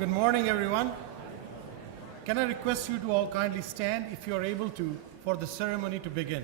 Good morning, everyone. Can I request you to all kindly stand, if you are able to, for the ceremony to begin?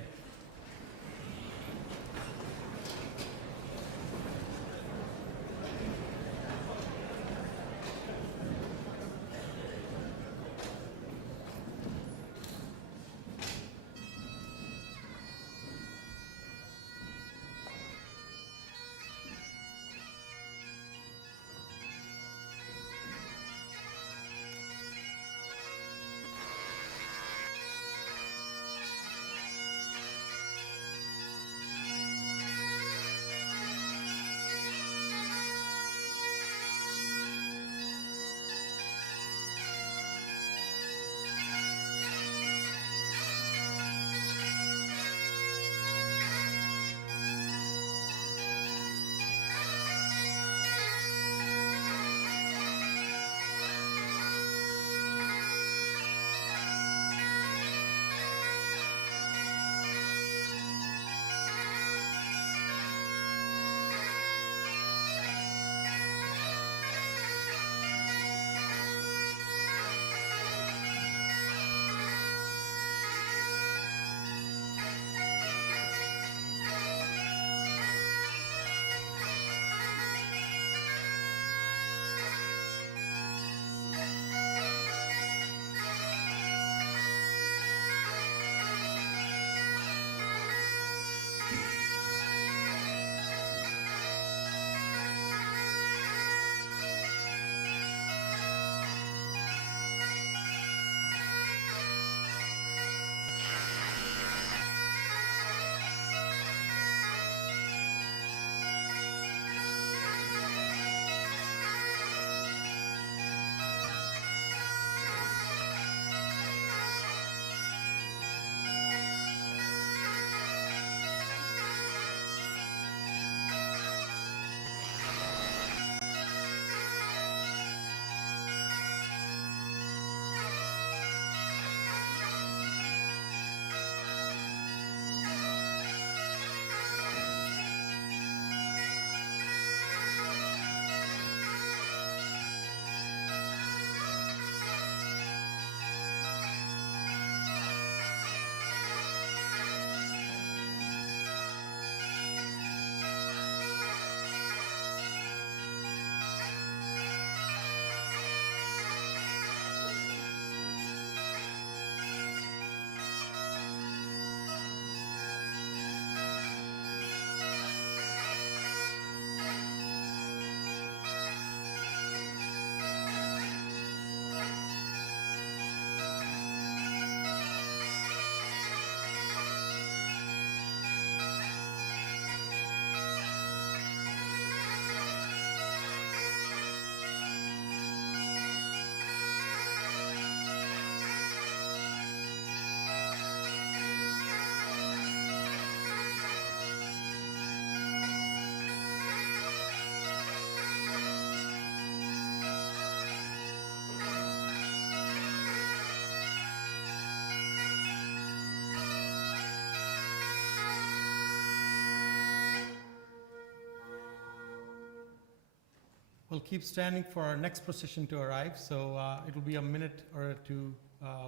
We'll keep standing for our next procession to arrive, so it will be a minute or two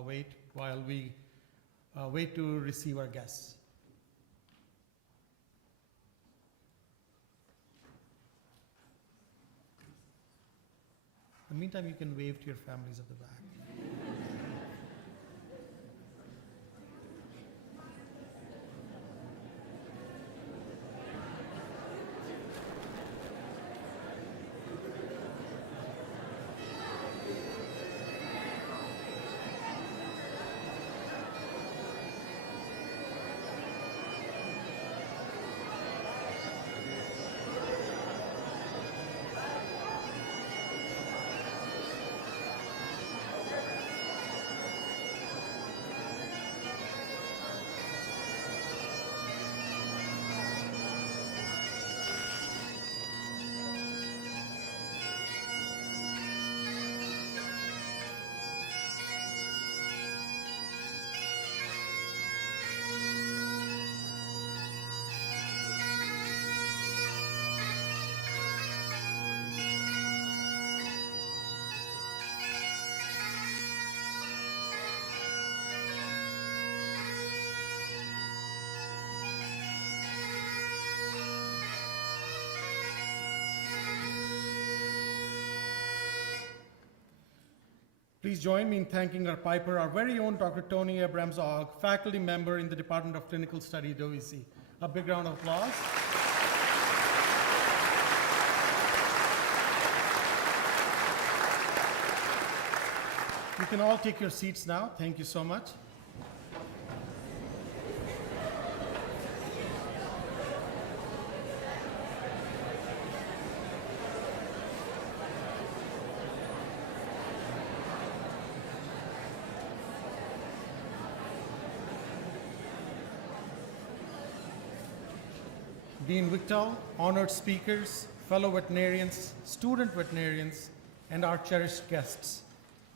wait while we wait to receive our guests. In the meantime, you can wave to your families at the back. please join me in thanking our piper, our very own Dr. Tony Abrams-Ogg, faculty member in the Department of Clinical Studies at OVC. A big round of applause. You can all take your seats now. Thank you so much. Dean Wichtel, honored speakers, fellow veterinarians, student veterinarians, and our cherished guests.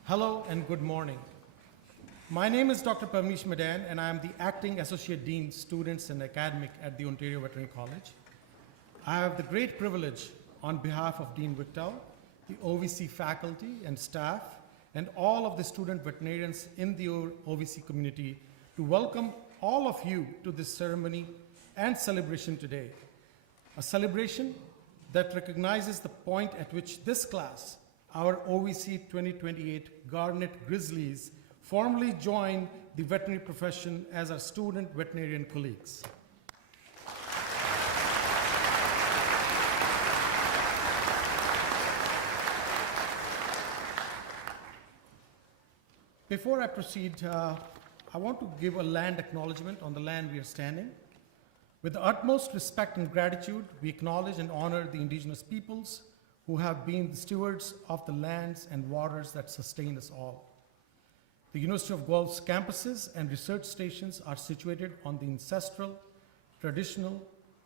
Hello and good morning. My name is Dr. Pavneesh Madan, and I am the Acting Associate Dean, Students and Academic at the Ontario Veterinary College. I have the great privilege on behalf of Dean Wichtel, the OVC faculty and staff, and all of the student veterinarians in the OVC community to welcome all of you to this ceremony and celebration today. A celebration that recognizes the point at which this class, our OVC 2028 Garnet Grizzlies, formally join the veterinary profession as our student veterinarian colleagues. Before I proceed, I want to give a land acknowledgement on the land we are standing. With the utmost respect and gratitude, we acknowledge and honor the indigenous peoples who have been the stewards of the lands and waters that sustain us all. The University of Guelph's campuses and research stations are situated on the ancestral, traditional,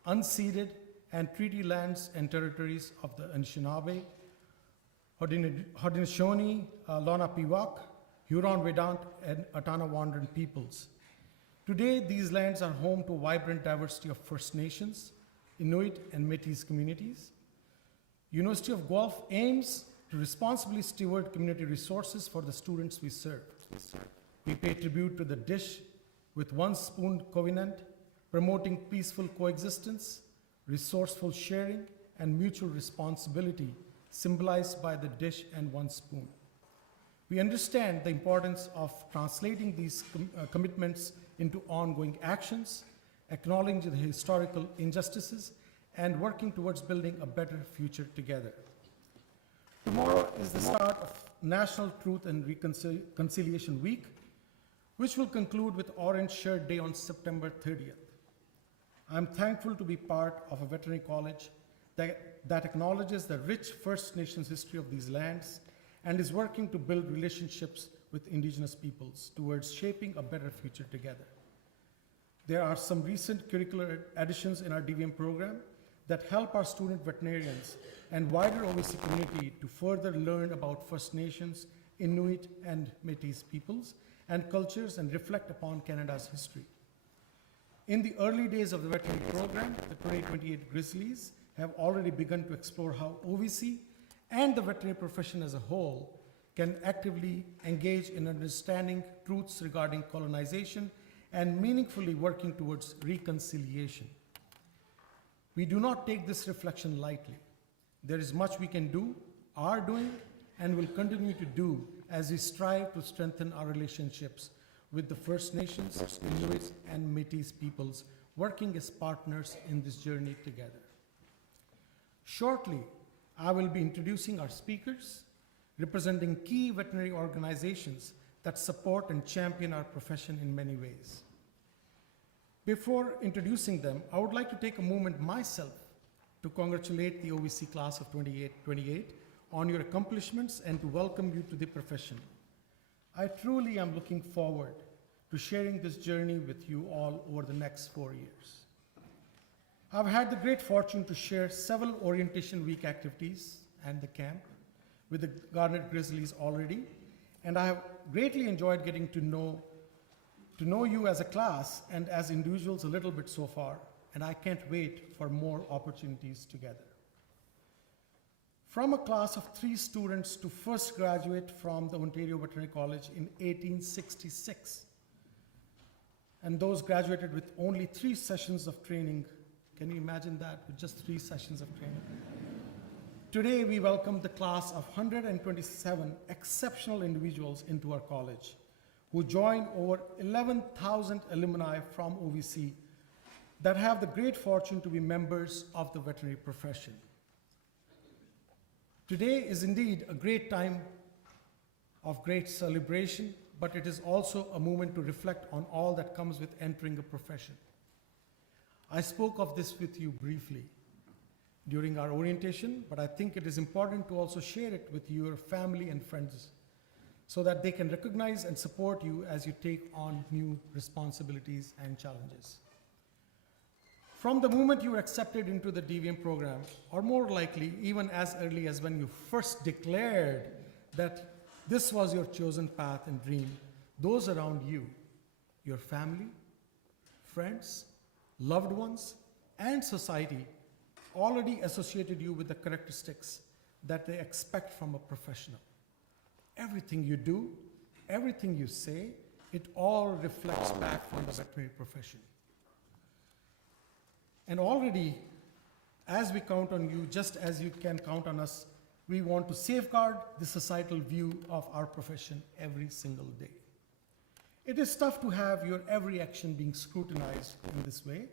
unceded, and treaty lands and territories of the Anishinaabe, Haudenosaunee, Lenape, Huron-Wendat, and Ottawa peoples. Today, these lands are home to a vibrant diversity of First Nations, Inuit, and Métis communities. University of Guelph aims to responsibly steward community resources for the students we serve. We pay tribute to the dish with one spoon covenant, promoting peaceful coexistence, resourceful sharing, and mutual responsibility, symbolized by the dish and one spoon. We understand the importance of translating these commitments into ongoing actions, acknowledging the historical injustices, and working towards building a better future together. Tomorrow is the start of National Truth and Reconciliation Week, which will conclude with Orange Shirt Day on September 30th. I'm thankful to be part of a veterinary college that acknowledges the rich First Nations history of these lands and is working to build relationships with Indigenous peoples towards shaping a better future together. There are some recent curricular additions in our DVM program that help our student veterinarians and wider OVC community to further learn about First Nations, Inuit, and Métis peoples and cultures and reflect upon Canada's history. In the early days of the veterinary program, the 2028 Grizzlies have already begun to explore how OVC and the veterinary profession as a whole can actively engage in understanding truths regarding colonization and meaningfully working towards reconciliation. We do not take this reflection lightly. There is much we can do, are doing, and will continue to do as we strive to strengthen our relationships with the First Nations, Inuit, and Métis peoples, working as partners in this journey together. Shortly, I will be introducing our speakers, representing key veterinary organizations that support and champion our profession in many ways. Before introducing them, I would like to take a moment myself to congratulate the OVC class of 28 on your accomplishments and to welcome you to the profession. I truly am looking forward to sharing this journey with you all over the next 4 years. I've had the great fortune to share several orientation week activities and the camp with the Garnet Grizzlies already, and I have greatly enjoyed getting to know you as a class and as individuals a little bit so far, and I can't wait for more opportunities together. From a class of 3 students to first graduate from the Ontario Veterinary College in 1866, and those graduated with only 3 sessions of training. Can you imagine that, with just 3 sessions of training? Today, we welcome the class of 127 exceptional individuals into our college who join over 11,000 alumni from OVC that have the great fortune to be members of the veterinary profession. Today is indeed a great time of great celebration, but it is also a moment to reflect on all that comes with entering a profession. I spoke of this with you briefly during our orientation, but I think it is important to also share it with your family and friends so that they can recognize and support you as you take on new responsibilities and challenges. From the moment you were accepted into the DVM program, or more likely, even as early as when you first declared that this was your chosen path and dream, those around you, your family, friends, loved ones, and society already associated you with the characteristics that they expect from a professional. Everything you do, everything you say, it all reflects back from the veterinary profession. And already, as we count on you, just as you can count on us, we want to safeguard the societal view of our profession every single day. It is tough to have your every action being scrutinized in this way,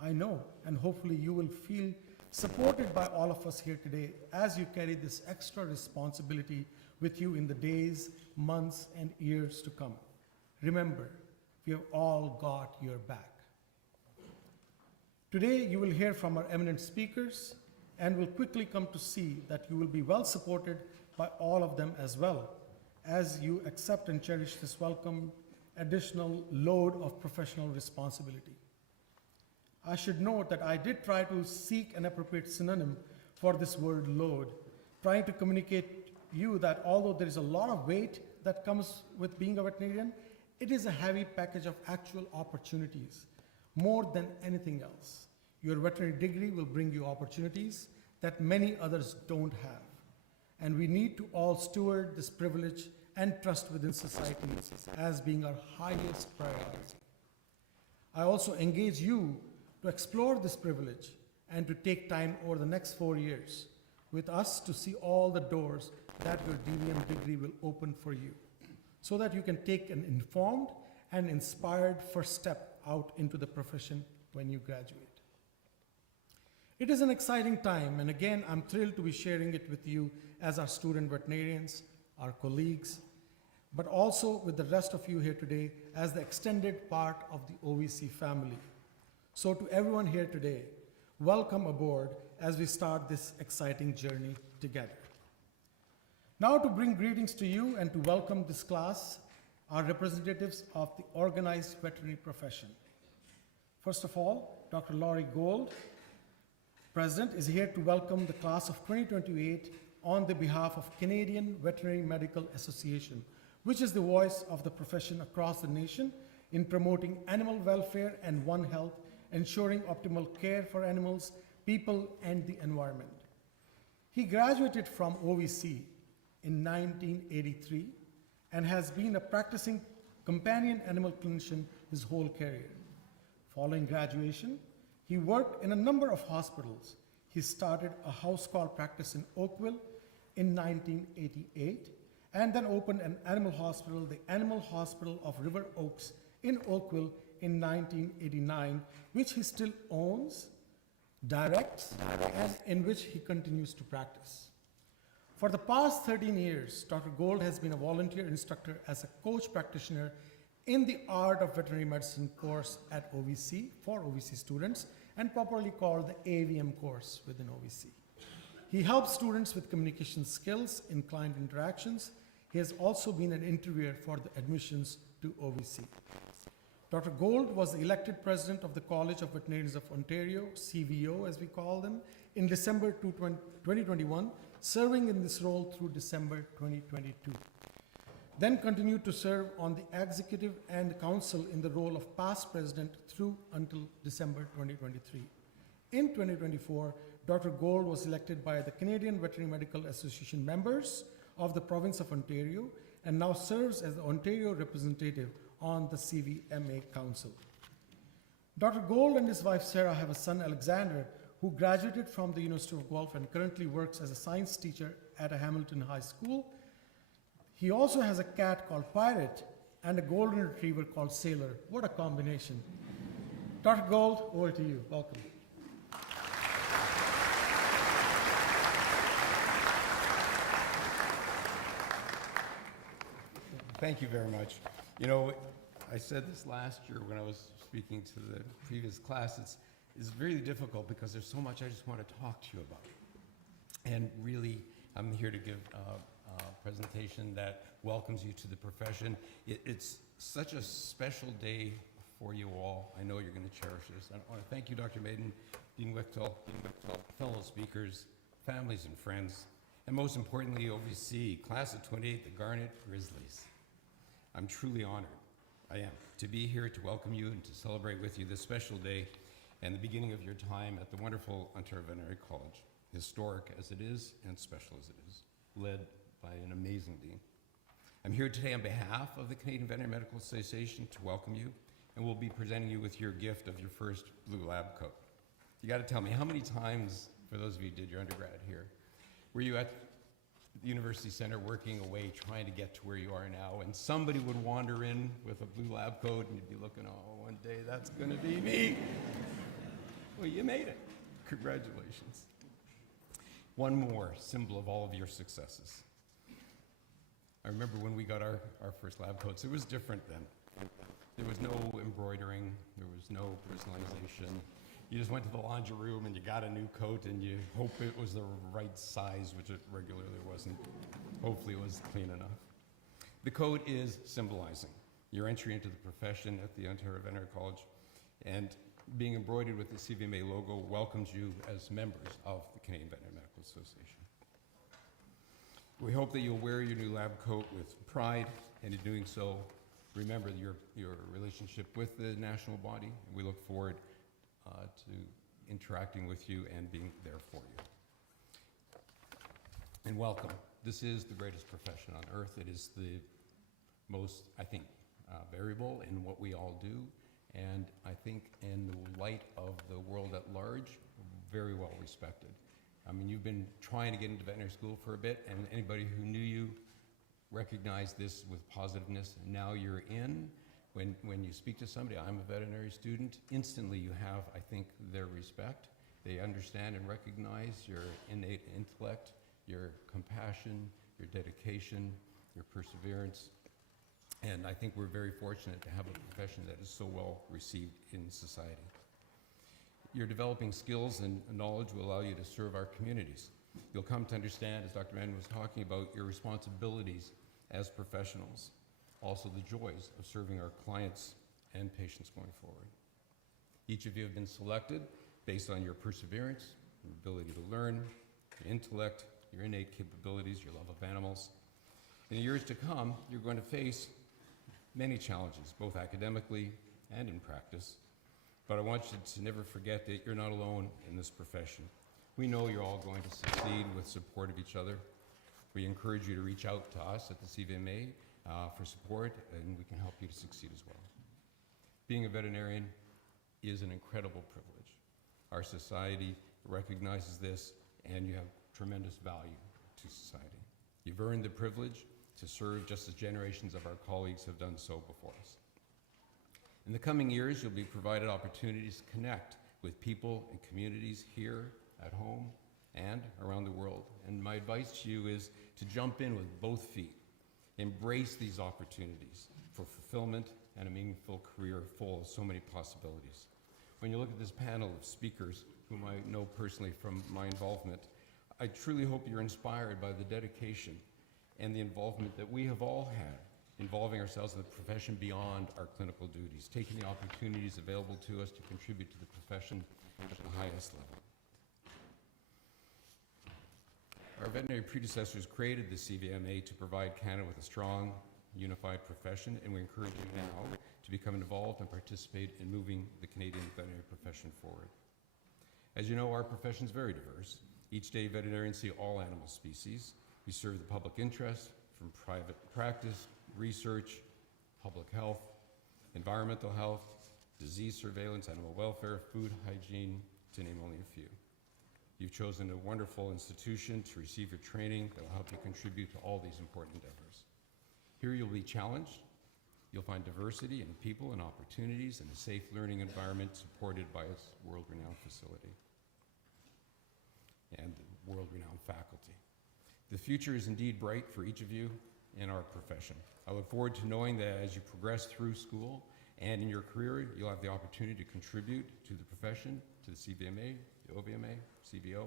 I know, and hopefully you will feel supported by all of us here today as you carry this extra responsibility with you in the days, months, and years to come. Remember, we have all got your back. Today, you will hear from our eminent speakers and will quickly come to see that you will be well supported by all of them as well as you accept and cherish this welcome additional load of professional responsibility. I should note that I did try to seek an appropriate synonym for this word load, trying to communicate you that although there is a lot of weight that comes with being a veterinarian, it is a heavy package of actual opportunities, more than anything else. Your veterinary degree will bring you opportunities that many others don't have. And we need to all steward this privilege and trust within society as being our highest priority. I also engage you to explore this privilege and to take time over the next 4 years with us to see all the doors that your DVM degree will open for you so that you can take an informed and inspired first step out into the profession when you graduate. It is an exciting time, and again, I'm thrilled to be sharing it with you as our student veterinarians, our colleagues, but also with the rest of you here today as the extended part of the OVC family. So to everyone here today, welcome aboard as we start this exciting journey together. Now to bring greetings to you and to welcome this class are representatives of the organized veterinary profession. First of all, Dr. Lorie Gold, President, is here to welcome the class of 2028 on the behalf of Canadian Veterinary Medical Association, which is the voice of the profession across the nation in promoting animal welfare and One Health, ensuring optimal care for animals, people, and the environment. He graduated from OVC in 1983 and has been a practicing companion animal clinician his whole career. Following graduation, he worked in a number of hospitals. He started a house call practice in Oakville in 1988 and then opened an animal hospital, the Animal Hospital of River Oaks in Oakville in 1989, which he still owns, directs, and in which he continues to practice. For the past 13 years, Dr. Gold has been a volunteer instructor as a coach practitioner in the Art of Veterinary Medicine course at OVC for OVC students, and popularly called the AVM course within OVC. He helps students with communication skills in client interactions. He has also been an interviewer for the admissions to OVC. Dr. Gold was the elected president of the College of Veterinarians of Ontario, CVO as we call them, in December 2021, serving in this role through December 2022. Then continued to serve on the executive and council in the role of past president through until December 2023. In 2024, Dr. Gold was elected by the Canadian Veterinary Medical Association members of the province of Ontario and now serves as the Ontario representative on the CVMA Council. Dr. Gold and his wife Sarah have a son, Alexander, who graduated from the University of Guelph and currently works as a science teacher at a Hamilton High School. He also has a cat called Pirate and a golden retriever called Sailor. What a combination. Dr. Gold, over to you. Welcome. Thank you very much. You know, I said this last year when I was speaking to the previous class. It's really difficult because there's so much I just want to talk to you about. And really, I'm here to give a presentation that welcomes you to the profession. It's such a special day for you all. I know you're going to cherish this. I want to thank you, Dr. Madan, Dean Wichtel, fellow speakers, families and friends, and most importantly, OVC, class of 28, the Garnet Grizzlies. I'm truly honored, I am, to be here to welcome you and to celebrate with you this special day and the beginning of your time at the wonderful Ontario Veterinary College, historic as it is and special as it is, led by an amazing dean. I'm here today on behalf of the Canadian Veterinary Medical Association to welcome you, and we'll be presenting you with your gift of your first blue lab coat. You got to tell me, how many times, for those of you who did your undergrad here, were you at the University Center working away trying to get to where you are now, and somebody would wander in with a blue lab coat and you'd be looking, oh, one day that's going to be me. Well, you made it. Congratulations. One more symbol of all of your successes. I remember when we got our first lab coats, it was different then. There was no embroidering, there was no personalization. You just went to the laundry room and you got a new coat and you hope it was the right size, which it regularly wasn't. Hopefully it was clean enough. The coat is symbolizing your entry into the profession at the Ontario Veterinary College, and being embroidered with the CVMA logo welcomes you as members of the Canadian Veterinary Medical Association. We hope that you'll wear your new lab coat with pride, and in doing so, remember your relationship with the national body. We look forward to interacting with you and being there for you. And welcome. This is the greatest profession on earth. It is the most, I think, variable in what we all do, and I think in the light of the world at large, very well respected. I mean, you've been trying to get into veterinary school for a bit, and anybody who knew you recognized this with positiveness. Now you're in. When you speak to somebody, I'm a veterinary student, instantly you have, I think, their respect. They understand and recognize your innate intellect, your compassion, your dedication, your perseverance. And I think we're very fortunate to have a profession that is so well received in society. Your developing skills and knowledge will allow you to serve our communities. You'll come to understand, as Dr. Madan was talking about, your responsibilities as professionals, also the joys of serving our clients and patients going forward. Each of you have been selected based on your perseverance, your ability to learn, your intellect, your innate capabilities, your love of animals. In the years to come, you're going to face many challenges, both academically and in practice. But I want you to never forget that you're not alone in this profession. We know you're all going to succeed with support of each other. We encourage you to reach out to us at the CVMA for support, and we can help you to succeed as well. Being a veterinarian is an incredible privilege. Our society recognizes this, and you have tremendous value to society. You've earned the privilege to serve just as generations of our colleagues have done so before us. In the coming years, you'll be provided opportunities to connect with people and communities here, at home, and around the world. And my advice to you is to jump in with both feet. Embrace these opportunities for fulfillment and a meaningful career full of so many possibilities. When you look at this panel of speakers, whom I know personally from my involvement, I truly hope you're inspired by the dedication and the involvement that we have all had, involving ourselves in the profession beyond our clinical duties, taking the opportunities available to us to contribute to the profession at the highest level. Our veterinary predecessors created the CVMA to provide Canada with a strong, unified profession, and we encourage you now to become involved and participate in moving the Canadian veterinary profession forward. As you know, our profession is very diverse. Each day, veterinarians see all animal species. We serve the public interest, from private practice, research, public health, environmental health, disease surveillance, animal welfare, food hygiene, to name only a few. You've chosen a wonderful institution to receive your training that will help you contribute to all these important endeavors. Here you'll be challenged. You'll find diversity in people and opportunities and a safe learning environment supported by its world-renowned facility and world-renowned faculty. The future is indeed bright for each of you in our profession. I look forward to knowing that as you progress through school and in your career, you'll have the opportunity to contribute to the profession, to the CVMA, the OVMA, CVO,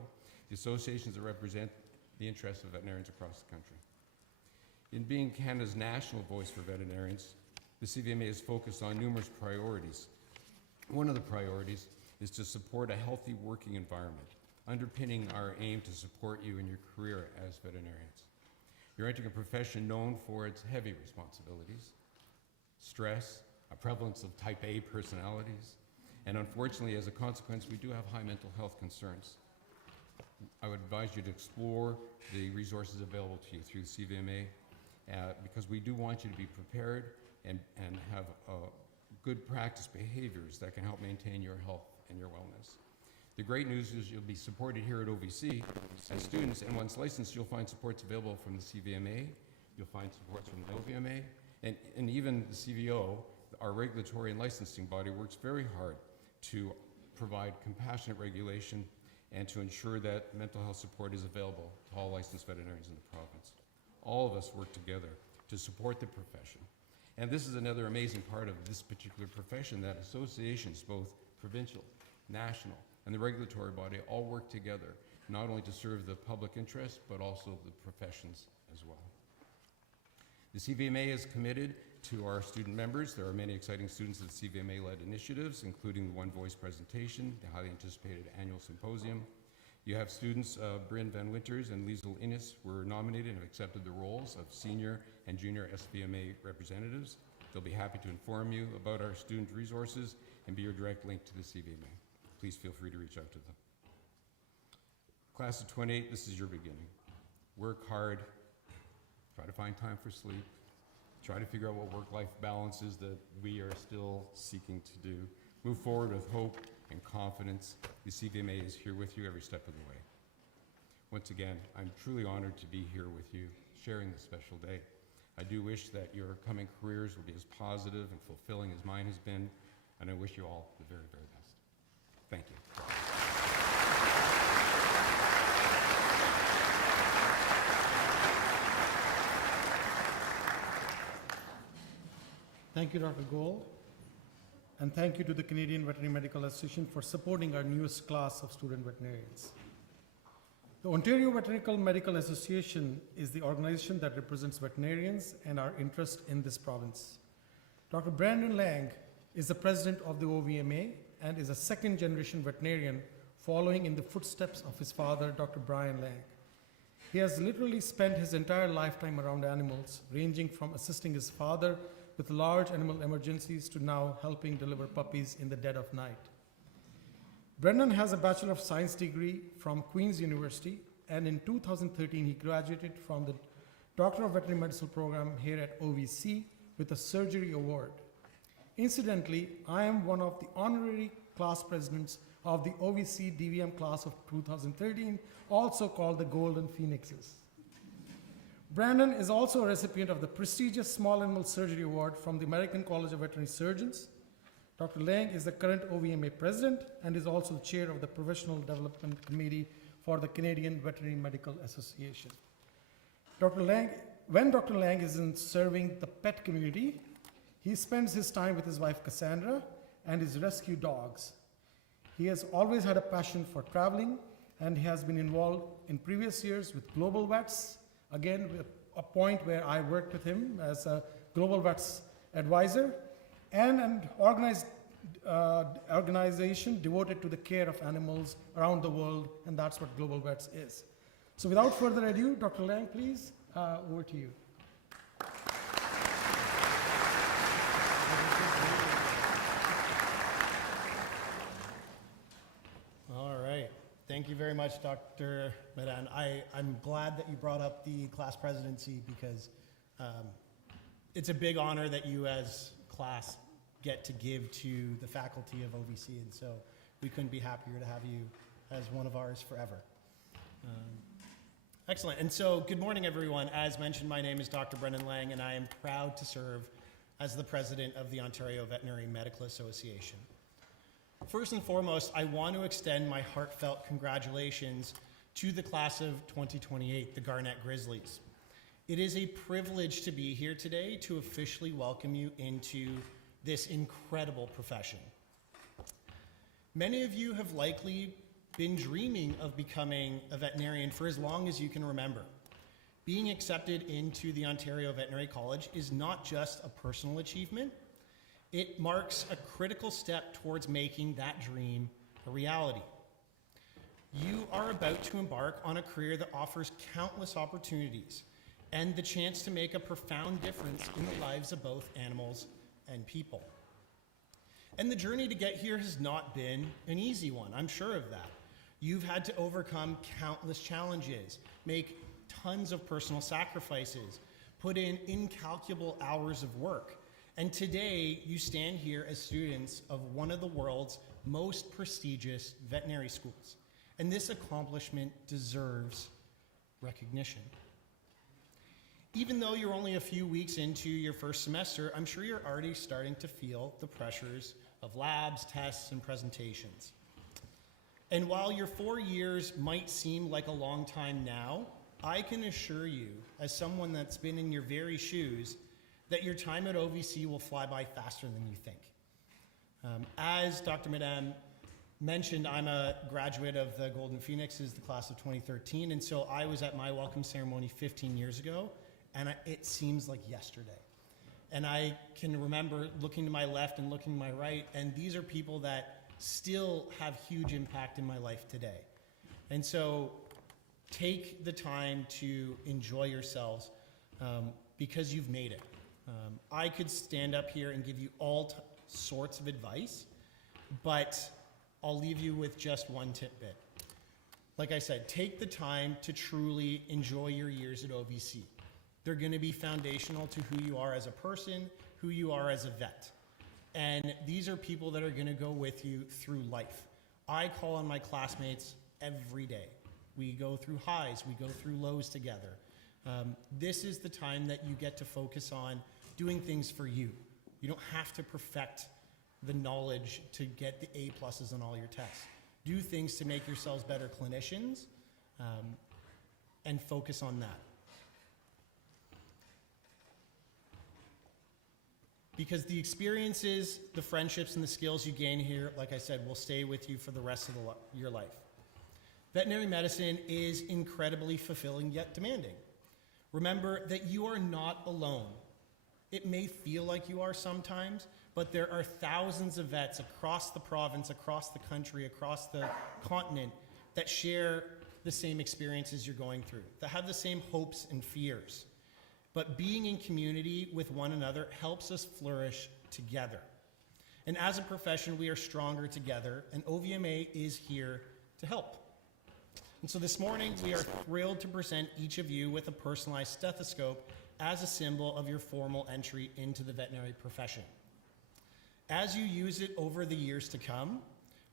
the associations that represent the interests of veterinarians across the country. In being Canada's national voice for veterinarians, the CVMA is focused on numerous priorities. One of the priorities is to support a healthy working environment, underpinning our aim to support you in your career as veterinarians. You're entering a profession known for its heavy responsibilities, stress, a prevalence of type A personalities, and unfortunately, as a consequence, we do have high mental health concerns. I would advise you to explore the resources available to you through the CVMA because we do want you to be prepared and have good practice behaviors that can help maintain your health and your wellness. The great news is you'll be supported here at OVC as students, and once licensed, you'll find supports available from the CVMA, you'll find supports from the OVMA, and even the CVO, our regulatory and licensing body, works very hard to provide compassionate regulation and to ensure that mental health support is available to all licensed veterinarians in the province. All of us work together to support the profession. And this is another amazing part of this particular profession, that associations, both provincial, national, and the regulatory body all work together, not only to serve the public interest, but also the professions as well. The CVMA is committed to our student members. There are many exciting students of the CVMA-led initiatives, including the One Voice presentation, the highly anticipated annual symposium. You have students, Bryn Van Winters and Liesl Innes were nominated and have accepted the roles of senior and junior SVMA representatives. They'll be happy to inform you about our student resources and be your direct link to the CVMA. Please feel free to reach out to them. Class of 28, this is your beginning. Work hard, try to find time for sleep, try to figure out what work-life balance is that we are still seeking to do. Move forward with hope and confidence. The CVMA is here with you every step of the way. Once again, I'm truly honored to be here with you, sharing this special day. I do wish that your coming careers will be as positive and fulfilling as mine has been, and I wish you all the very, very best. Thank you. Thank you, Dr. Gold. And thank you to the Canadian Veterinary Medical Association for supporting our newest class of student veterinarians. The Ontario Veterinary Medical Association is the organization that represents veterinarians and our interest in this province. Dr. Brendon Laing is the president of the OVMA and is a second-generation veterinarian following in the footsteps of his father, Dr. Brian Laing. He has literally spent his entire lifetime around animals, ranging from assisting his father with large animal emergencies to now helping deliver puppies in the dead of night. Brendon has a Bachelor of Science degree from Queen's University, and in 2013 he graduated from the Doctor of Veterinary Medicine program here at OVC with a surgery award. Incidentally, I am one of the honorary class presidents of the OVC DVM class of 2013, also called the Golden Phoenixes. Brendon is also a recipient of the prestigious Small Animal Surgery Award from the American College of Veterinary Surgeons. Dr. Laing is the current OVMA president and is also the chair of the Professional Development Committee for the Canadian Veterinary Medical Association. When Dr. Laing is in serving the pet community, he spends his time with his wife Cassandra and his rescue dogs. He has always had a passion for traveling, and he has been involved in previous years with Global Vets, again, a point where I worked with him as a Global Vets advisor, and an organization devoted to the care of animals around the world, and that's what Global Vets is. So without further ado, Dr. Laing, please, over to you. All right. Thank you very much, Dr. Madan. I'm glad that you brought up the class presidency because it's a big honor that you as class get to give to the faculty of OVC, and so we couldn't be happier to have you as one of ours forever. Excellent. And so, good morning, everyone. As mentioned, my name is Dr. Brendon Laing, and I am proud to serve as the president of the Ontario Veterinary Medical Association. First and foremost, I want to extend my heartfelt congratulations to the class of 2028, the Garnet Grizzlies. It is a privilege to be here today to officially welcome you into this incredible profession. Many of you have likely been dreaming of becoming a veterinarian for as long as you can remember. Being accepted into the Ontario Veterinary College is not just a personal achievement, it marks a critical step towards making that dream a reality. You are about to embark on a career that offers countless opportunities and the chance to make a profound difference in the lives of both animals and people. And the journey to get here has not been an easy one, I'm sure of that. You've had to overcome countless challenges, make tons of personal sacrifices, put in incalculable hours of work, and today you stand here as students of one of the world's most prestigious veterinary schools. And this accomplishment deserves recognition. Even though you're only a few weeks into your first semester, I'm sure you're already starting to feel the pressures of labs, tests, and presentations. And while your 4 years might seem like a long time now, I can assure you, as someone that's been in your very shoes, that your time at OVC will fly by faster than you think. As Dr. Madan mentioned, I'm a graduate of the Golden Phoenixes, the class of 2013, and so I was at my welcome ceremony 15 years ago, and it seems like yesterday. And I can remember looking to my left and looking to my right, and these are people that still have huge impact in my life today. And so take the time to enjoy yourselves because you've made it. I could stand up here and give you all sorts of advice, but I'll leave you with just one tidbit. Like I said, take the time to truly enjoy your years at OVC. They're going to be foundational to who you are as a person, who you are as a vet. And these are people that are going to go with you through life. I call on my classmates every day. We go through highs, we go through lows together. This is the time that you get to focus on doing things for you. You don't have to perfect the knowledge to get the A+ on all your tests. Do things to make yourselves better clinicians and focus on that. Because the experiences, the friendships, and the skills you gain here, like I said, will stay with you for the rest of your life. Veterinary medicine is incredibly fulfilling yet demanding. Remember that you are not alone. It may feel like you are sometimes, but there are thousands of vets across the province, across the country, across the continent that share the same experiences you're going through, that have the same hopes and fears. But being in community with one another helps us flourish together. And as a profession, we are stronger together, and OVMA is here to help. And so this morning, we are thrilled to present each of you with a personalized stethoscope as a symbol of your formal entry into the veterinary profession. As you use it over the years to come,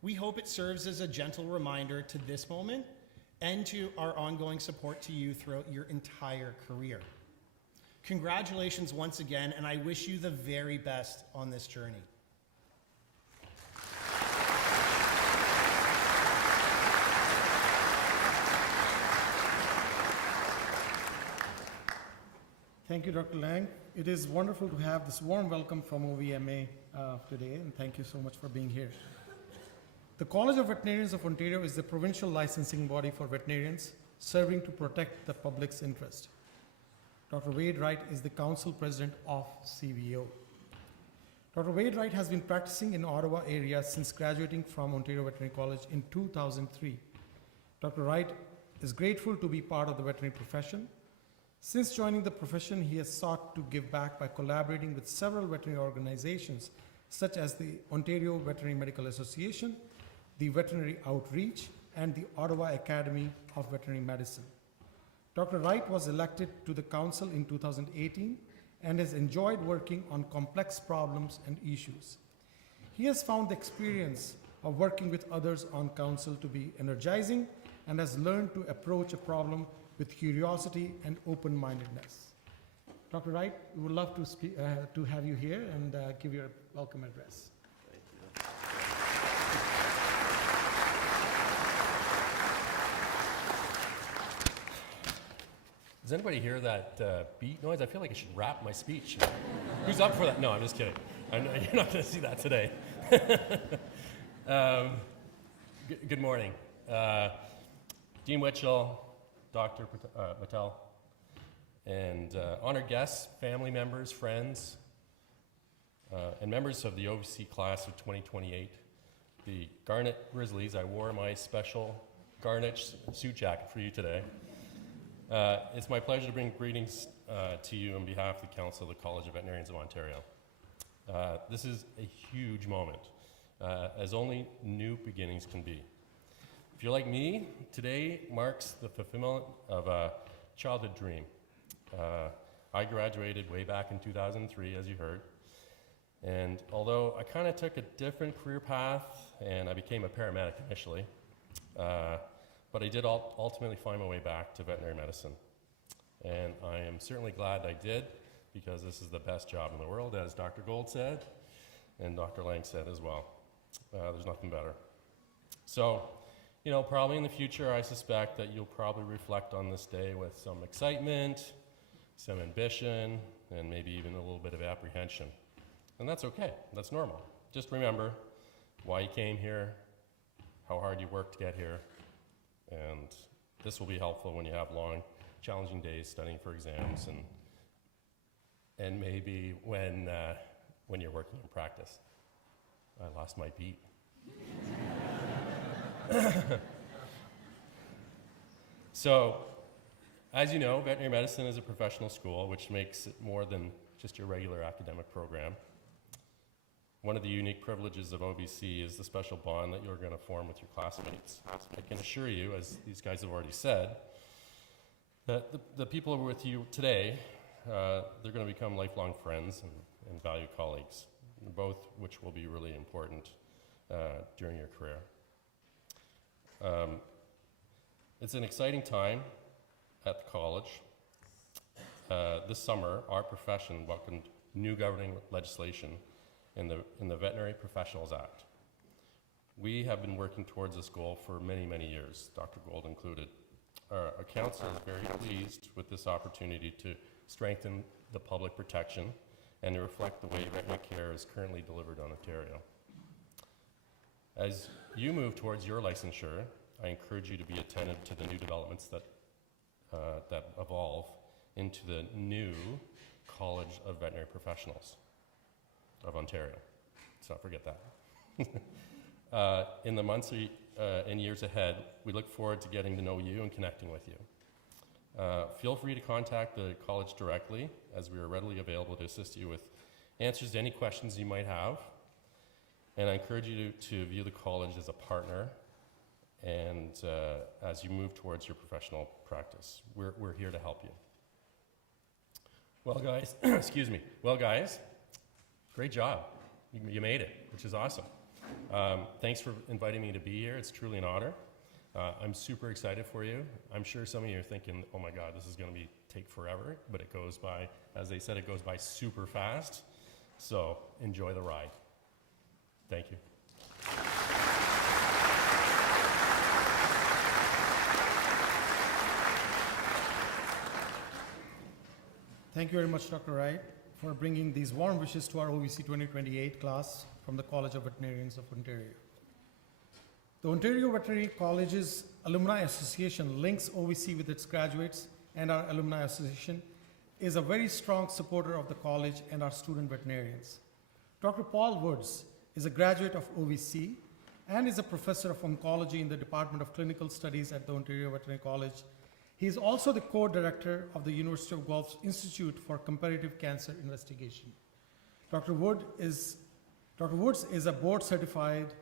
we hope it serves as a gentle reminder to this moment and to our ongoing support to you throughout your entire career. Congratulations once again, and I wish you the very best on this journey. Thank you, Dr. Laing. It is wonderful to have this warm welcome from OVMA today, and thank you so much for being here. The College of Veterinarians of Ontario is the provincial licensing body for veterinarians, serving to protect the public's interest. Dr. Wade Wright is the council president of CVO. Dr. Wade Wright has been practicing in Ottawa area since graduating from Ontario Veterinary College in 2003. Dr. Wright is grateful to be part of the veterinary profession. Since joining the profession, he has sought to give back by collaborating with several veterinary organizations, such as the Ontario Veterinary Medical Association, the Veterinary Outreach, and the Ottawa Academy of Veterinary Medicine. Dr. Wright was elected to the council in 2018 and has enjoyed working on complex problems and issues. He has found the experience of working with others on council to be energizing and has learned to approach a problem with curiosity and open-mindedness. Dr. Wright, we would love to have you here and give your welcome address. Does anybody hear that beat noise? I feel like I should rap my speech. Who's up for that? No, I'm just kidding. You're not going to see that today. Good morning. Dean Wichtel, Dr. Patel, and honored guests, family members, friends, and members of the OVC class of 2028. The Garnet Grizzlies, I wore my special Garnet suit jacket for you today. It's my pleasure to bring greetings to you on behalf of the Council of the College of Veterinarians of Ontario. This is a huge moment, as only new beginnings can be. If you're like me, today marks the fulfillment of a childhood dream. I graduated way back in 2003, as you heard, and although I kind of took a different career path, and I became a paramedic initially, but I did ultimately find my way back to veterinary medicine. And I am certainly glad I did, because this is the best job in the world, as Dr. Gold said, and Dr. Laing said as well. There's nothing better. So, you know, probably in the future, I suspect that you'll probably reflect on this day with some excitement, some ambition, and maybe even a little bit of apprehension. And that's okay, that's normal. Just remember why you came here, how hard you worked to get here, and this will be helpful when you have long, challenging days studying for exams, and maybe when you're working in practice. I lost my beat. So, as you know, veterinary medicine is a professional school, which makes it more than just your regular academic program. One of the unique privileges of OVC is the special bond that you're going to form with your classmates. I can assure you, as these guys have already said, that the people who are with you today, they're going to become lifelong friends and valued colleagues, both which will be really important during your career. It's an exciting time at the college. This summer, our profession welcomed new governing legislation in the Veterinary Professionals Act. We have been working towards this goal for many, many years, Dr. Gold included. Our council is very pleased with this opportunity to strengthen the public protection and to reflect the way veterinary care is currently delivered on Ontario. As you move towards your licensure, I encourage you to be attentive to the new developments that evolve into the new College of Veterinary Professionals of Ontario. Let's not forget that. In the months and years ahead, we look forward to getting to know you and connecting with you. Feel free to contact the college directly, as we are readily available to assist you with answers to any questions you might have. And I encourage you to view the college as a partner, and as you move towards your professional practice. We're here to help you. Well, guys, excuse me. Well, guys, great job. You made it, which is awesome. Thanks for inviting me to be here. It's truly an honor. I'm super excited for you. I'm sure some of you are thinking, oh my God, this is going to take forever, but it goes by, as they said, it goes by super fast. So enjoy the ride. Thank you. Thank you very much, Dr. Wright, for bringing these warm wishes to our OVC 2028 class from the College of Veterinarians of Ontario. The Ontario Veterinary Colleges Alumni Association links OVC with its graduates, and our Alumni Association is a very strong supporter of the college and our student veterinarians. Dr. Paul Woods is a graduate of OVC and is a professor of oncology in the Department of Clinical Studies at the Ontario Veterinary College. He is also the co-director of the University of Guelph's Institute for Comparative Cancer Investigation. Dr. Woods is a board certified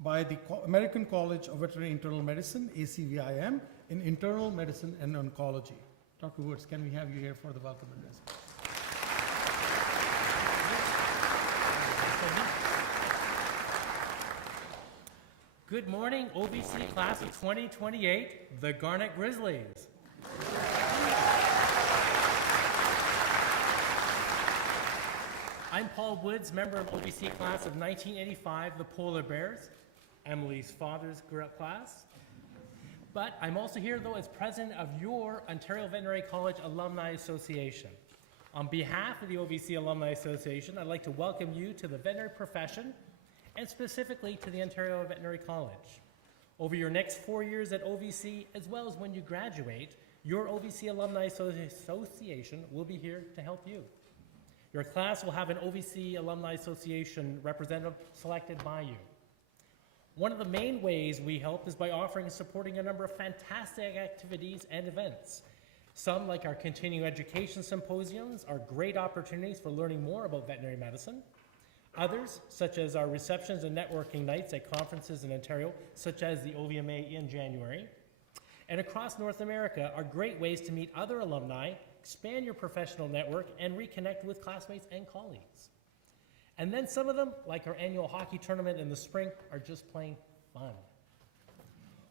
by the American College of Veterinary Internal Medicine, ACVIM, in internal medicine and oncology. Dr. Woods, can we have you here for the welcome address? Good morning, OVC Class of 2028, the Garnet Grizzlies. I'm Paul Woods, member of OVC Class of 1985, the Polar Bears, Emily's father's class. But I'm also here, though, as president of your Ontario Veterinary College Alumni Association. On behalf of the OVC Alumni Association, I'd like to welcome you to the veterinary profession, and specifically to the Ontario Veterinary College. Over your next 4 years at OVC, as well as when you graduate, your OVC Alumni Association will be here to help you. Your class will have an OVC Alumni Association representative selected by you. One of the main ways we help is by offering and supporting a number of fantastic activities and events. Some, like our continuing education symposiums, are great opportunities for learning more about veterinary medicine. Others, such as our receptions and networking nights at conferences in Ontario, such as the OVMA in January, and across North America, are great ways to meet other alumni, expand your professional network, and reconnect with classmates and colleagues. And then some of them, like our annual hockey tournament in the spring, are just plain fun.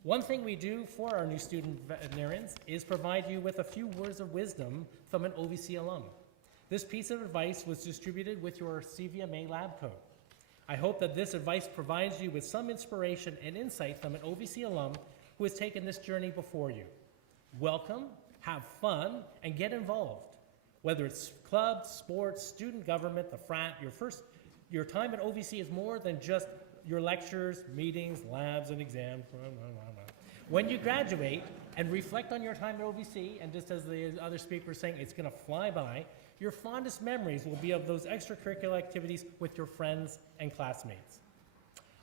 One thing we do for our new student veterinarians is provide you with a few words of wisdom from an OVC alum. This piece of advice was distributed with your CVMA lab coat. I hope that this advice provides you with some inspiration and insight from an OVC alum who has taken this journey before you. Welcome, have fun, and get involved. Whether it's clubs, sports, student government, the frat, your time at OVC is more than just your lectures, meetings, labs, and exams. When you graduate and reflect on your time at OVC, and just as the other speaker was saying, it's gonna fly by, your fondest memories will be of those extracurricular activities with your friends and classmates.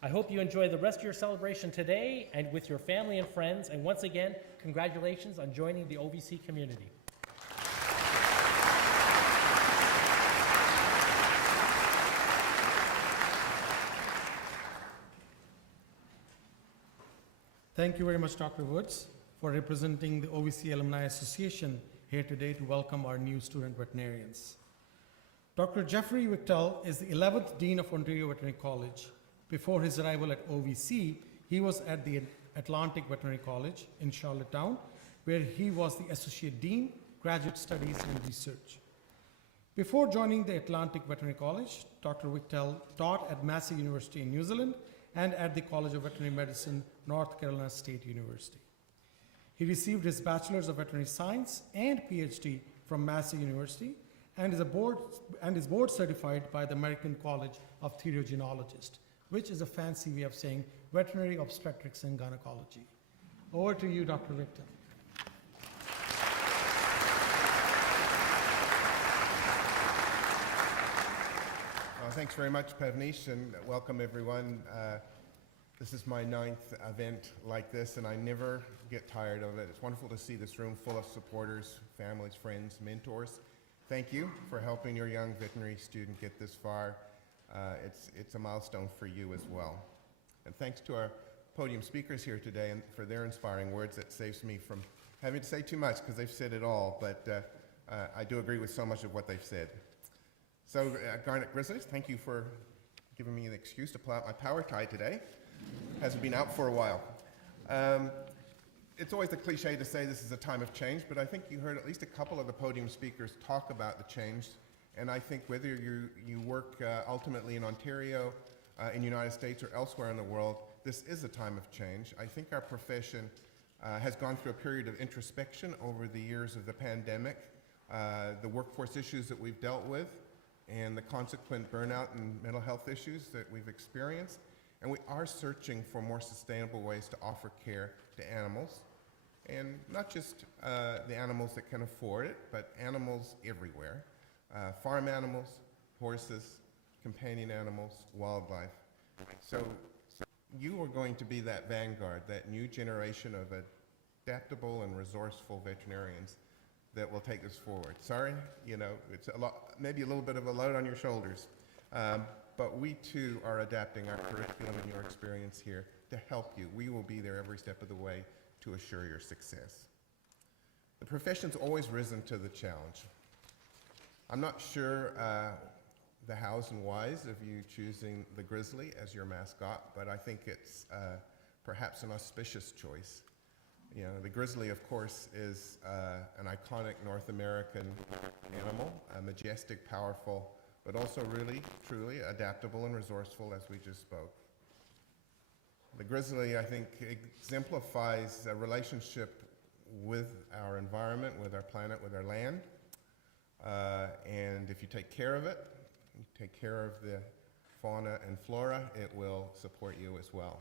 I hope you enjoy the rest of your celebration today and with your family and friends, and once again, congratulations on joining the OVC community. Thank you very much, Dr. Woods, for representing the OVC Alumni Association here today to welcome our new student veterinarians. Dr. Jeffrey Wichtel is the 11th Dean of Ontario Veterinary College. Before his arrival at OVC, he was at the Atlantic Veterinary College in Charlottetown, where he was the Associate Dean, Graduate Studies and Research. Before joining the Atlantic Veterinary College, Dr. Wichtel taught at Massey University in New Zealand and at the College of Veterinary Medicine, North Carolina State University. He received his Bachelor's of Veterinary Science and PhD from Massey University and is board certified by the American College of Theriogenologists, which is a fancy way of saying veterinary obstetrics and gynecology. Over to you, Dr. Wichtel. Thanks very much, Pavneesh, and welcome everyone. This is my 9th event like this, and I never get tired of it. It's wonderful to see this room full of supporters, families, friends, mentors. Thank you for helping your young veterinary student get this far. It's a milestone for you as well. And thanks to our podium speakers here today and for their inspiring words. That saves me from having to say too much because they've said it all, but I do agree with so much of what they've said. So, Garnet Grizzlies, thank you for giving me an excuse to pull out my power tie today. Hasn't been out for a while. It's always the cliche to say this is a time of change, but I think you heard at least a couple of the podium speakers talk about the change, and I think whether you work ultimately in Ontario, in the United States, or elsewhere in the world, this is a time of change. I think our profession has gone through a period of introspection over the years of the pandemic, the workforce issues that we've dealt with, and the consequent burnout and mental health issues that we've experienced. And we are searching for more sustainable ways to offer care to animals, and not just the animals that can afford it, but animals everywhere. Farm animals, horses, companion animals, wildlife. So you are going to be that vanguard, that new generation of adaptable and resourceful veterinarians that will take this forward. Sorry, it's a lot, maybe a little bit of a load on your shoulders, but we too are adapting our curriculum and your experience here to help you. We will be there every step of the way to assure your success. The profession's always risen to the challenge. I'm not sure the hows and whys of you choosing the grizzly as your mascot, but I think it's perhaps an auspicious choice. You know, the grizzly, of course, is an iconic North American animal, majestic, powerful, but also really, truly adaptable and resourceful, as we just spoke. The grizzly, I think, exemplifies a relationship with our environment, with our planet, with our land. And if you take care of it, you take care of the fauna and flora, it will support you as well.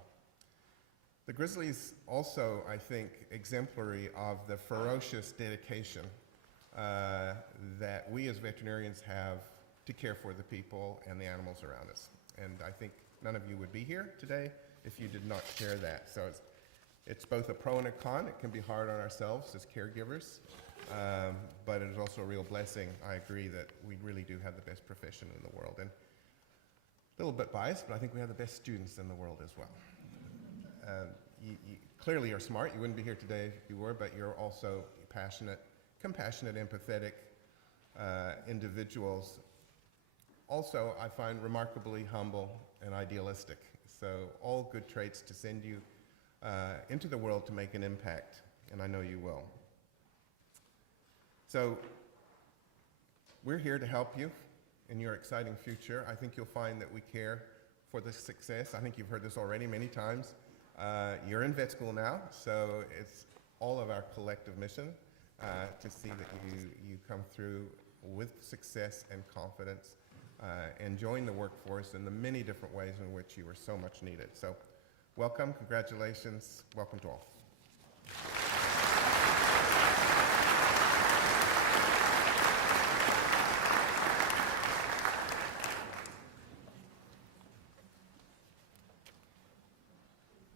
The grizzly is also, I think, exemplary of the ferocious dedication that we as veterinarians have to care for the people and the animals around us. And I think none of you would be here today if you did not share that. So it's both a pro and a con. It can be hard on ourselves as caregivers, but it is also a real blessing. I agree that we really do have the best profession in the world. And a little bit biased, but I think we have the best students in the world as well. You clearly are smart. You wouldn't be here today if you were, but you're also passionate, compassionate, empathetic individuals. Also, I find remarkably humble and idealistic. So all good traits to send you into the world to make an impact, and I know you will. So we're here to help you in your exciting future. I think you'll find that we care for the success. I think you've heard this already many times. You're in vet school now, so it's all of our collective mission to see that you come through with success and confidence and join the workforce in the many different ways in which you are so much needed. So welcome, congratulations, welcome to all.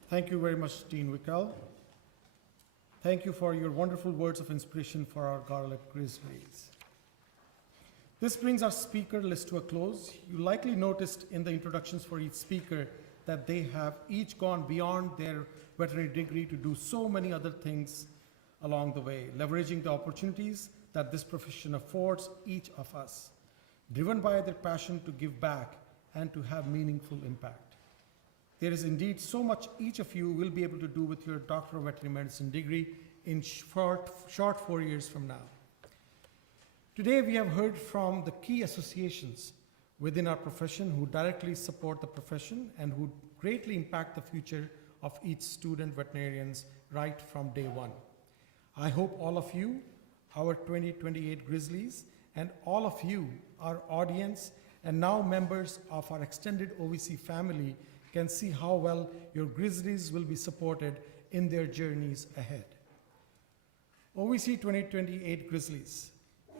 Thank you very much, Dean Wichtel. Thank you for your wonderful words of inspiration for our Garlic Grizzlies. This brings our speaker list to a close. You likely noticed in the introductions for each speaker that they have each gone beyond their veterinary degree to do so many other things along the way, leveraging the opportunities that this profession affords each of us, driven by their passion to give back and to have meaningful impact. There is indeed so much each of you will be able to do with your Doctor of Veterinary Medicine degree in short 4 years from now. Today we have heard from the key associations within our profession who directly support the profession and who greatly impact the future of each student veterinarians right from day one. I hope all of you, our 2028 Grizzlies, and all of you, our audience, and now members of our extended OVC family can see how well your Grizzlies will be supported in their journeys ahead. OVC 2028 Grizzlies.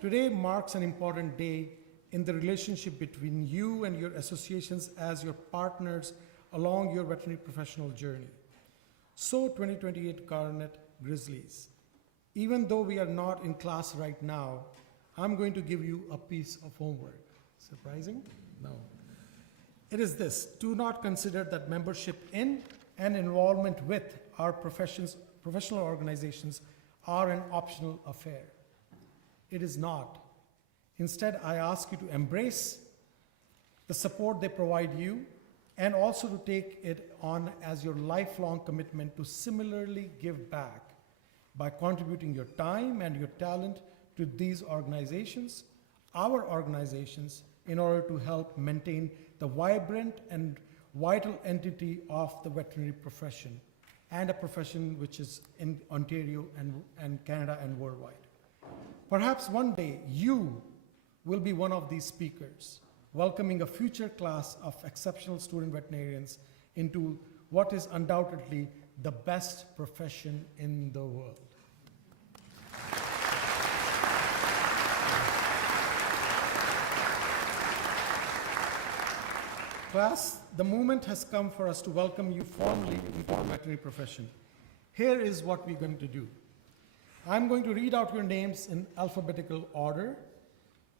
Today marks an important day in the relationship between you and your associations as your partners along your veterinary professional journey. So 2028 Garnet Grizzlies. Even though we are not in class right now, I'm going to give you a piece of homework. Surprising? No. It is this: do not consider that membership in and involvement with our professional organizations are an optional affair. It is not. Instead, I ask you to embrace the support they provide you and also to take it on as your lifelong commitment to similarly give back by contributing your time and your talent to these organizations, our organizations, in order to help maintain the vibrant and vital entity of the veterinary profession, and a profession which is in Ontario and Canada and worldwide. Perhaps one day you will be one of these speakers, welcoming a future class of exceptional student veterinarians into what is undoubtedly the best profession in the world. Class, the moment has come for us to welcome you formally into the veterinary profession. Here is what we're going to do. I'm going to read out your names in alphabetical order.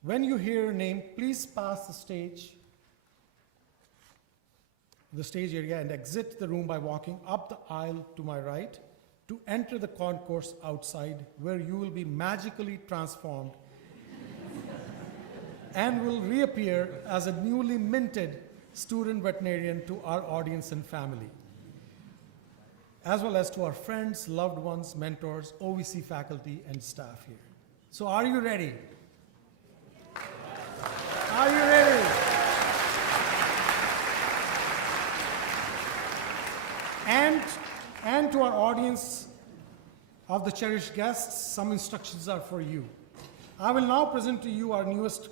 When you hear your name, please pass the stage area and exit the room by walking up the aisle to my right to enter the concourse outside, where you will be magically transformed and will reappear as a newly minted student veterinarian to our audience and family. as well as to our friends, loved ones, mentors, OVC faculty, and staff here. So are you ready? Are you ready? And to our audience of the cherished guests, some instructions are for you. I will now present to you our newest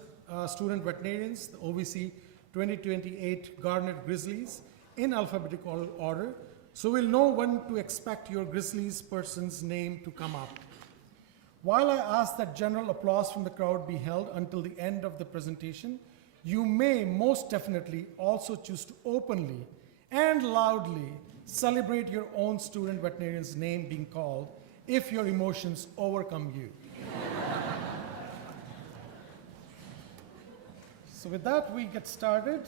student veterinarians, the OVC 2028 Garnet Grizzlies, in alphabetical order, so we'll know when to expect your Grizzlies person's name to come up. While I ask that general applause from the crowd be held until the end of the presentation, you may most definitely also choose to openly and loudly celebrate your own student veterinarian's name being called if your emotions overcome you. So with that, we get started.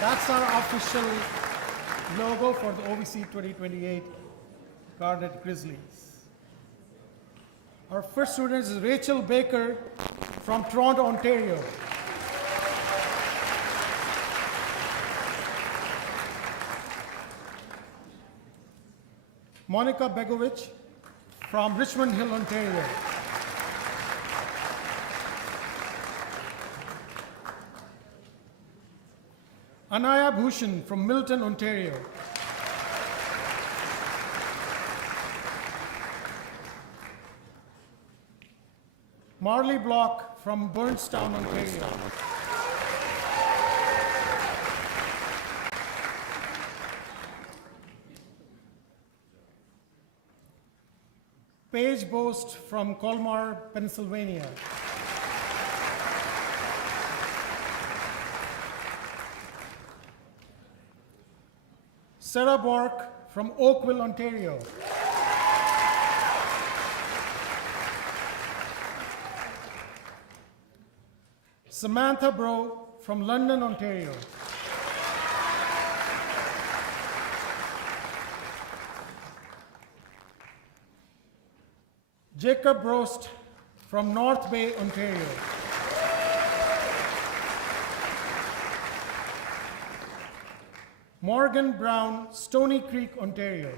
That's our official logo for the OVC 2028 Garnet Grizzlies. Our first student is Rachel Baker from Toronto, Ontario. Monica Begovic from Richmond Hill, Ontario. Anaya Bhushan from Milton, Ontario. Marley Block from Burnstown, Ontario. Paige Boast from Colmar, Pennsylvania. Sarah Bourque from Oakville, Ontario. Samantha Bro from London, Ontario. Jacob Brost from North Bay, Ontario. Morgan Brown, Stony Creek, Ontario.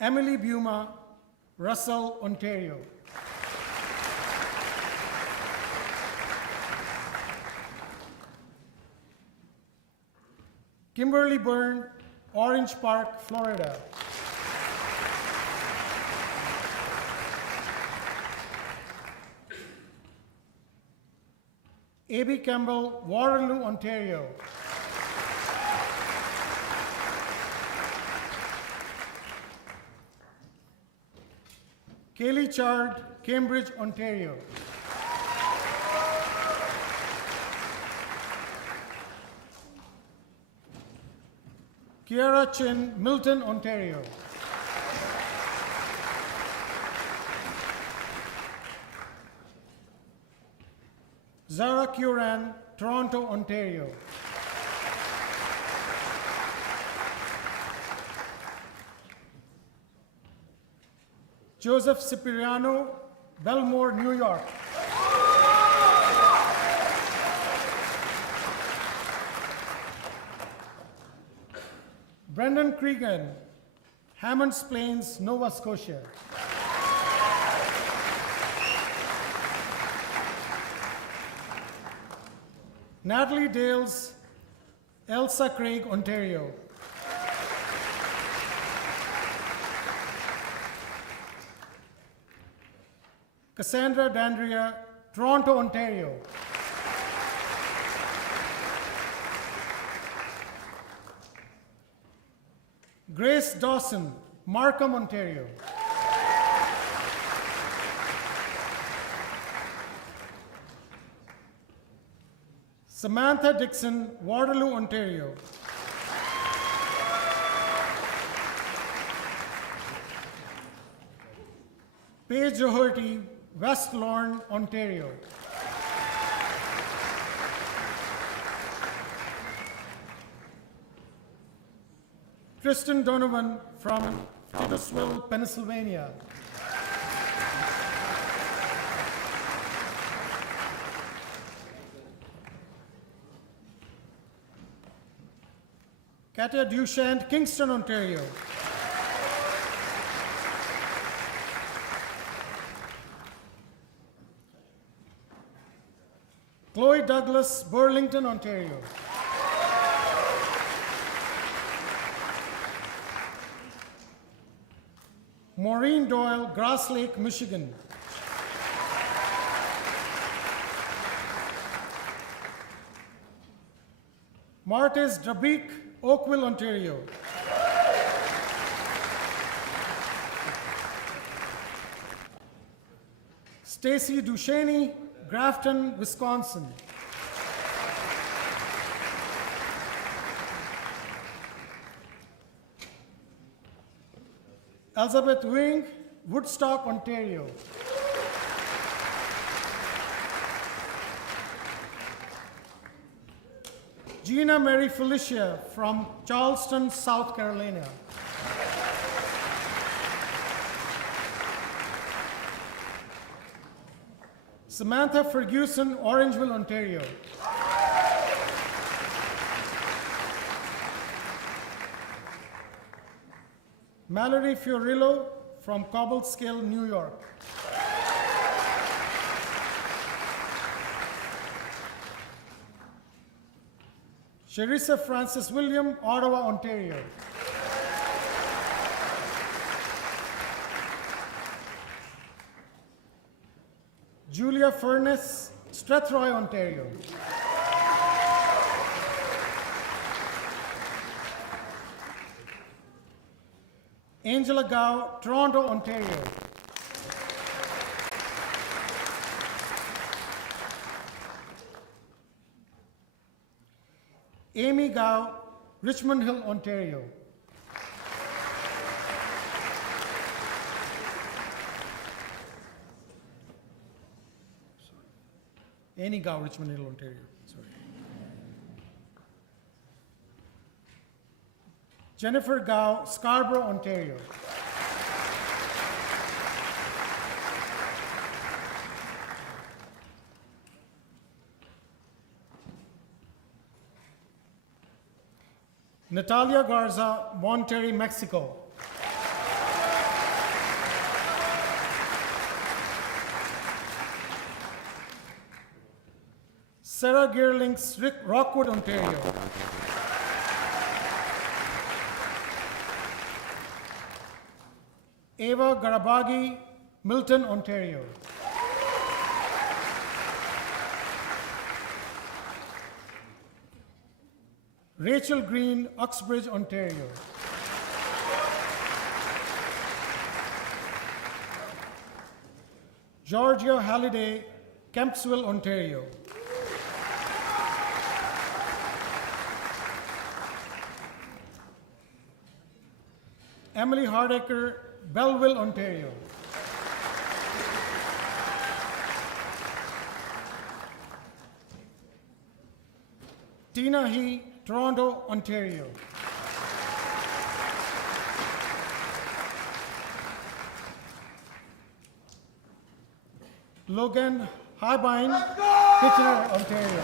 Emily Buma, Russell, Ontario. Kimberly Byrne, Orange Park, Florida. A.B. Campbell, Waterloo, Ontario. Kaylee Chard, Cambridge, Ontario. Kiara Chin, Milton, Ontario. Zara Curran, Toronto, Ontario. Joseph Cipriano, Belmore, New York. Brendan Cregan, Hammonds Plains, Nova Scotia. Natalie Dales, Elsa Craig, Ontario. Cassandra Dandria, Toronto, Ontario. Grace Dawson, Markham, Ontario. Samantha Dixon, Waterloo, Ontario. Paige O'Herty, West Lorne, Ontario. Kristen Donovan from Titusville, Pennsylvania. Katia Duchant, Kingston, Ontario. Chloe Douglas, Burlington, Ontario. Maureen Doyle, Grass Lake, Michigan. Martes Drabik, Oakville, Ontario. Stacy Duchesne, Grafton, Wisconsin. Elizabeth Wing, Woodstock, Ontario. Gina Mary Felicia from Charleston, South Carolina. Samantha Ferguson, Orangeville, Ontario. Mallory Fiorillo from Cobblescale, New York. Sharissa Francis William, Ottawa, Ontario. Julia Furness, Strathroy, Ontario. Angela Gao, Toronto, Ontario. Amy Gao, Richmond Hill, Ontario. Annie Gao, Richmond Hill, Ontario. Sorry. Jennifer Gao, Scarborough, Ontario. Natalia Garza, Monterrey, Mexico. Sarah Geerlings, Rockwood, Ontario. Eva Garabagi, Milton, Ontario. Rachel Green, Uxbridge, Ontario. Georgia Halliday, Kempsville, Ontario. Emily Hardaker, Belleville, Ontario. Tina He, Toronto, Ontario. Logan Highbine, Kitchener, Ontario.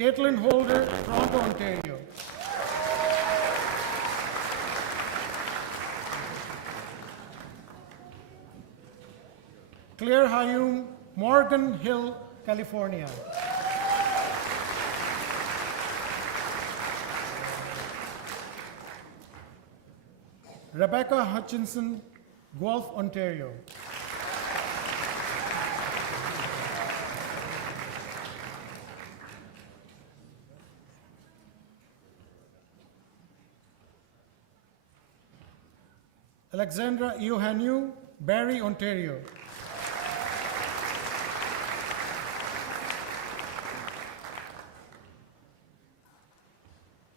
Caitlin Holder, Toronto, Ontario. Claire Hayum, Morgan Hill, California. Rebecca Hutchinson, Guelph, Ontario. Alexandra Iohannou, Barrie, Ontario.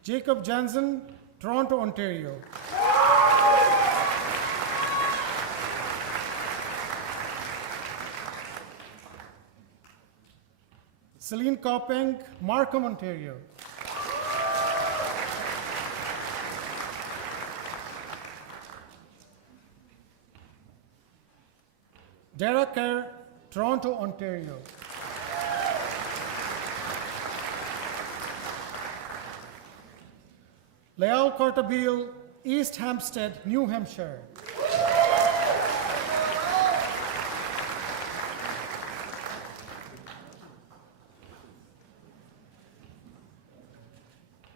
Jacob Jansen, Toronto, Ontario. Celine Copping, Markham, Ontario. Dara Kerr, Toronto, Ontario. Layal Cortabil, East Hampstead, New Hampshire.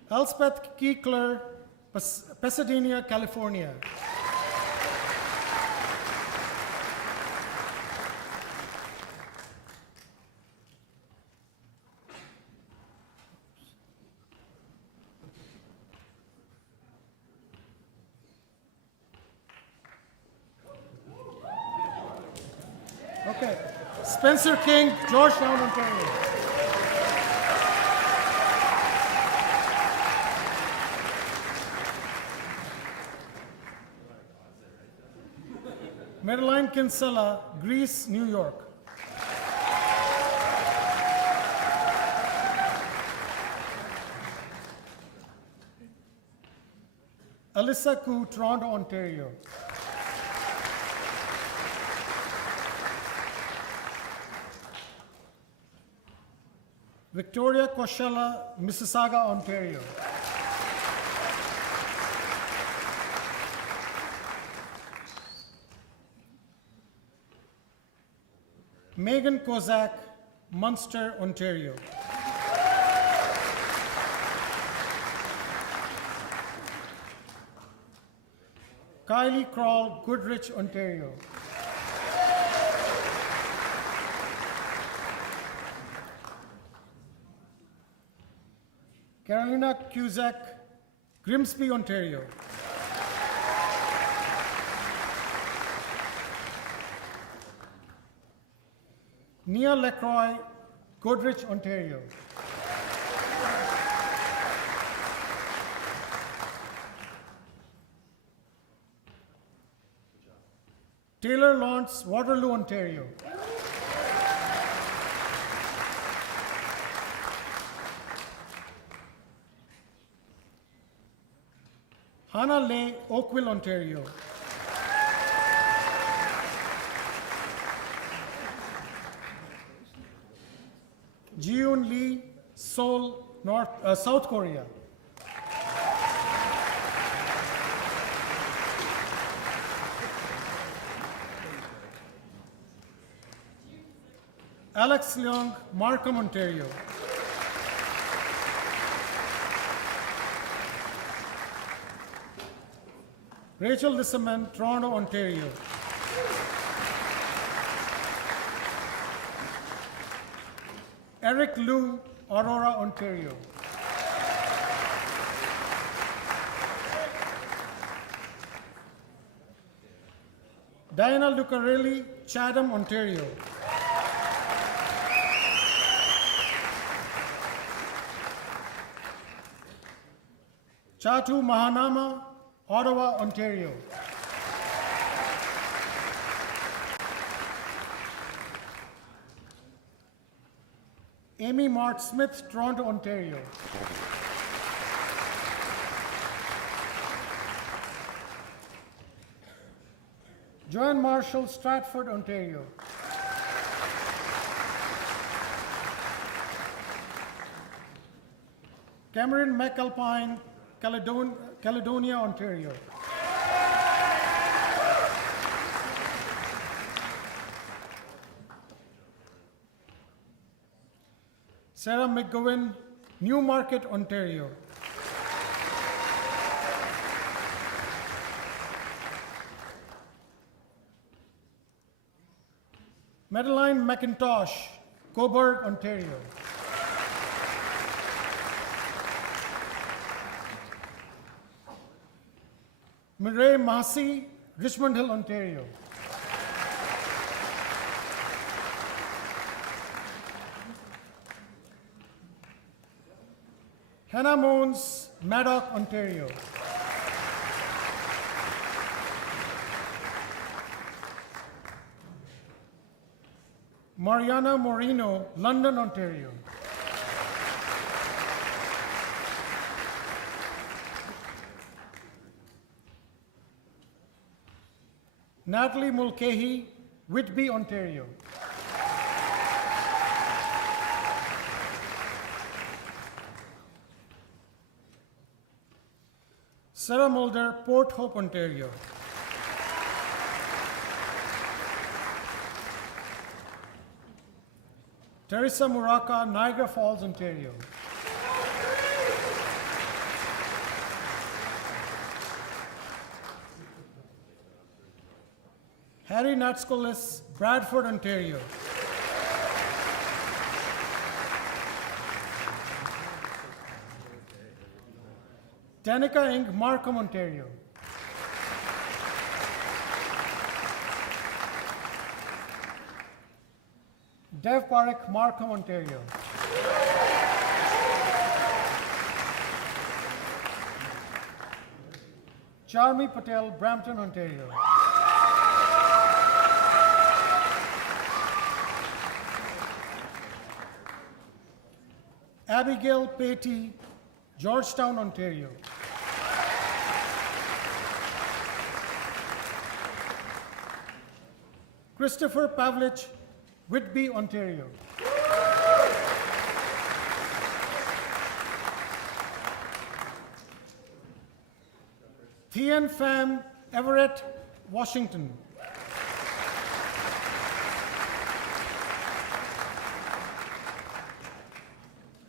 Elspeth Kiekler, Pasadena, California. Okay. Spencer King, Georgetown, Ontario. Madeline Kinsella, Greece, New York. Alyssa Koo, Toronto, Ontario. Victoria Koshela, Mississauga, Ontario. Megan Kozak, Munster, Ontario. Kylie Kroll, Goodrich, Ontario. Carolina Cusack, Grimsby, Ontario. Nia Lacroix, Goodrich, Ontario. Taylor Lawrence, Waterloo, Ontario. Hannah Lay, Oakville, Ontario. Jiyoon Lee, Seoul, South Korea. Alex Leong, Markham, Ontario. Rachel Lissaman, Toronto, Ontario. Eric Liu, Aurora, Ontario. Diana Lucarelli, Chatham, Ontario. Chatu Mahanama, Ottawa, Ontario. Amy Mart Smith, Toronto, Ontario. Joanne Marshall, Stratford, Ontario. Cameron McAlpine, Caledonia, Ontario. Sarah McGowan, Newmarket, Ontario. Madeline McIntosh, Cobourg, Ontario. Mireille Massey, Richmond Hill, Ontario. Hannah Mons, Maddock, Ontario. Mariana Moreno, London, Ontario. Natalie Mulcahy, Whitby, Ontario. Sarah Mulder, Port Hope, Ontario. Teresa Muraka, Niagara Falls, Ontario. Harry Natskolis, Bradford, Ontario. Danica Ing, Markham, Ontario. Dev Parekh, Markham, Ontario. Charmi Patel, Brampton, Ontario. Abigail Patey, Georgetown, Ontario. Christopher Pavlich, Whitby, Ontario. Thien Pham Everett, Washington.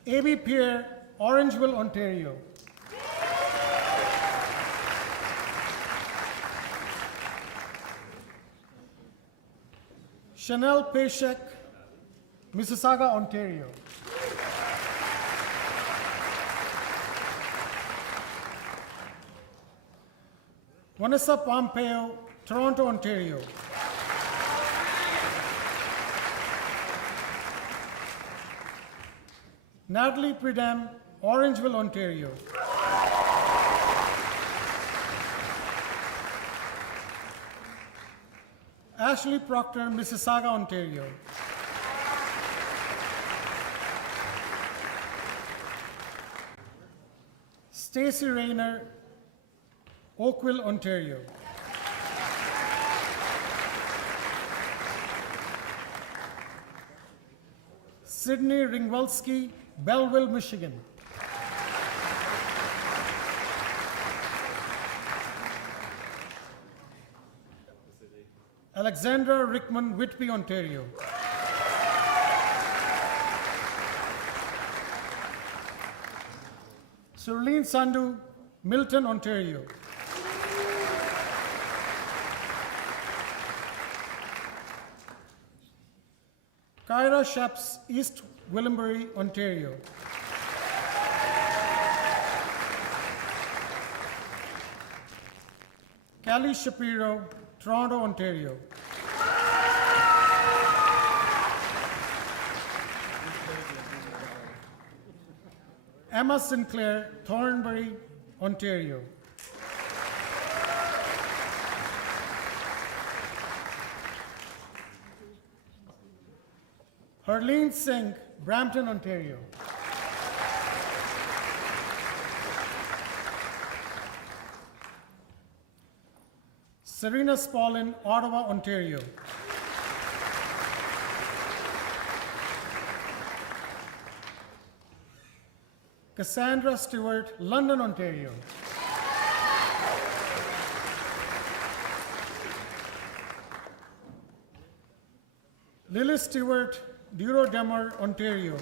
A.B. Pierre, Orangeville, Ontario. Chanel Peshek, Mississauga, Ontario. Vanessa Pompeo, Toronto, Ontario. Natalie Pridham, Orangeville, Ontario. Ashley Proctor, Mississauga, Ontario. Stacy Rayner, Oakville, Ontario. Sydney Ringwalski, Belleville, Michigan. Alexandra Rickman, Whitby, Ontario. Surleen Sandhu, Milton, Ontario. Kyra Sheps, East Gwillimbury, Ontario. Callie Shapiro, Toronto, Ontario. Emma Sinclair, Thornbury, Ontario. Harleen Singh, Brampton, Ontario. Serena Spaulding, Ottawa, Ontario. Cassandra Stewart, London, Ontario. Lily Stewart, Duro-Demer, Ontario.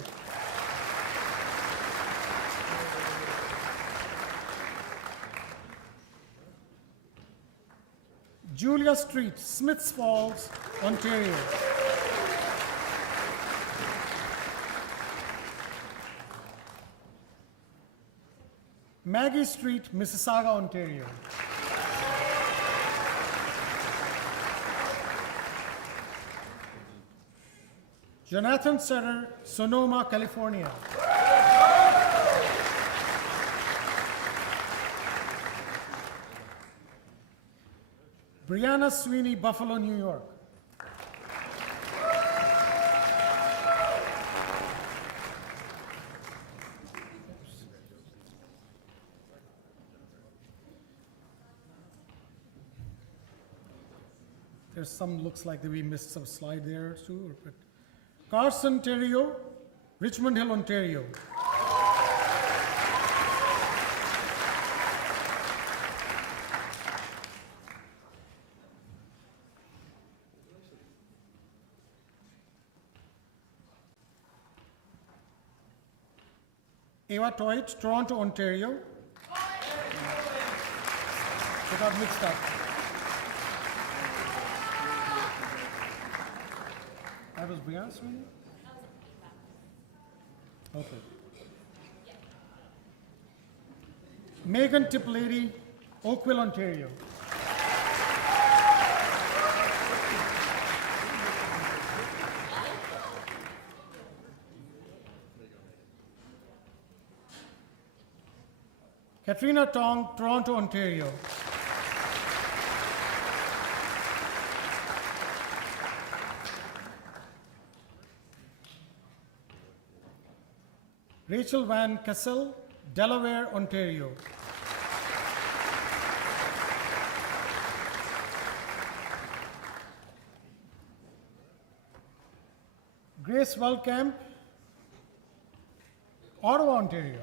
Julia Street, Smiths Falls, Ontario. Maggie Street, Mississauga, Ontario. Jonathan Sutter, Sonoma, California. Brianna Sweeney, Buffalo, New York. there's some, looks like that we missed some slide there too. But Carson, Ontario, Richmond Hill, Ontario. Eva Toit, Toronto, Ontario. They got mixed up. That was Brianna's reading? Okay. Megan Tiplady, Oakville, Ontario. Katrina Tong, Toronto, Ontario. Rachel Van Kessel, Delaware, Ontario. Grace Wellcamp, Ottawa, Ontario.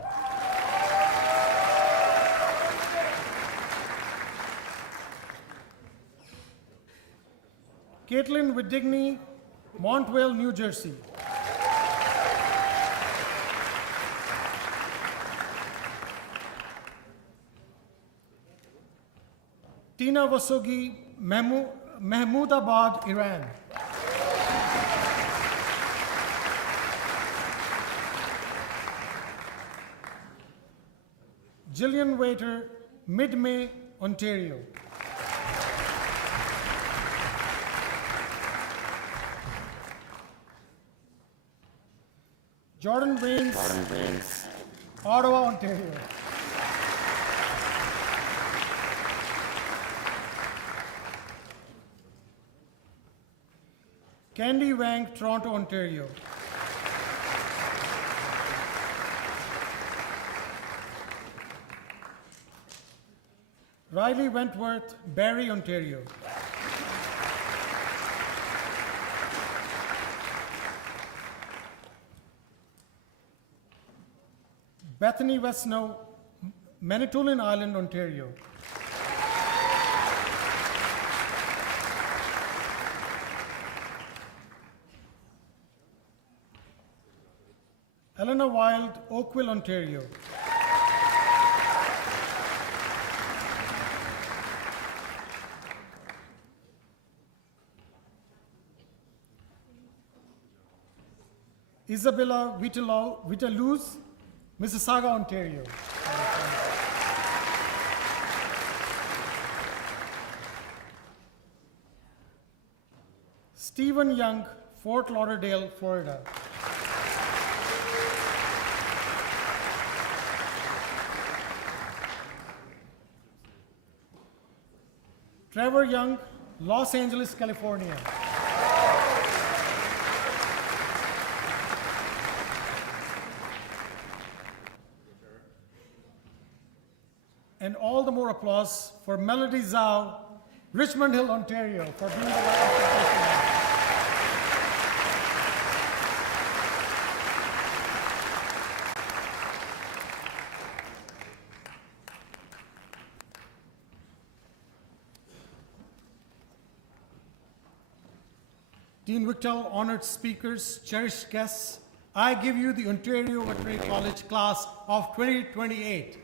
Caitlin Widdigny, Montvale, New Jersey. Tina Vasogi, Mahmoudabad, Iran. Jillian Waiter, Mid-May, Ontario. Jordan Baines, Ottawa, Ontario. Candy Wang, Toronto, Ontario. Riley Wentworth, Barrie, Ontario. Bethany Wesno, Manitoulin Island, Ontario. Eleanor Wild, Oakville, Ontario. Isabella Vitalouz, Mississauga, Ontario. Stephen Young, Fort Lauderdale, Florida. Trevor Young, Los Angeles, California. And all the more applause for Melody Zhao, Richmond Hill, Ontario, for being the last professional. Dean Wichtel, honored speakers, cherished guests, I give you the Ontario Veterinary College class of 2028.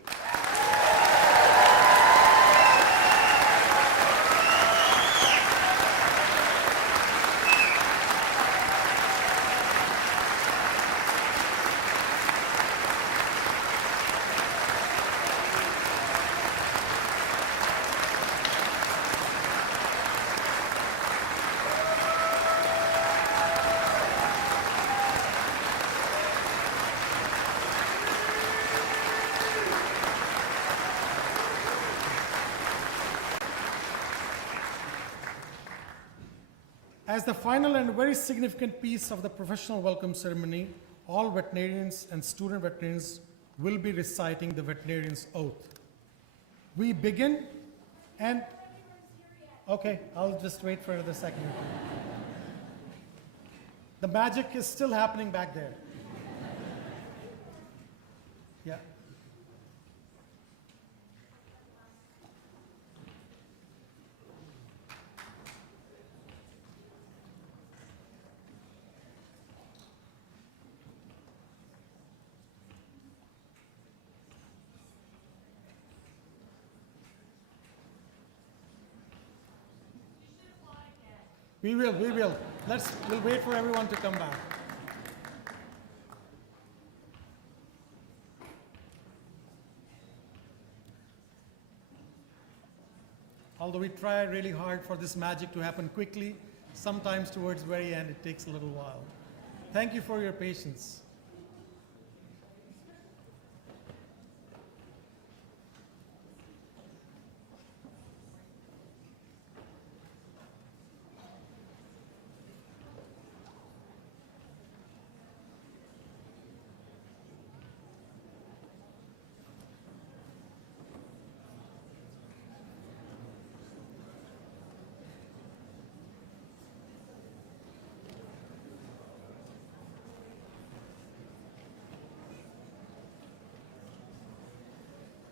As the final and very significant piece of the professional welcome ceremony, all veterinarians and student veterinarians will be reciting the veterinarian's oath. We begin and, Okay, I'll just wait for another second. The magic is still happening back there. Yeah. We will. We'll wait for everyone to come back. Although we try really hard for this magic to happen quickly, sometimes towards the very end it takes a little while. Thank you for your patience.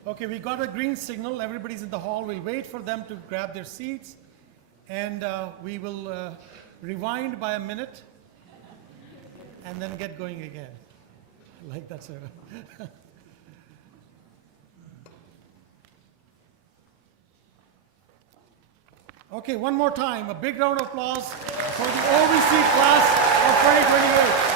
Okay, we got a green signal. Everybody's in the hall. We'll wait for them to grab their seats, and we will rewind by a minute and then get going again. Like that, sir. Okay, one more time. A big round of applause for the OVC class of 2028.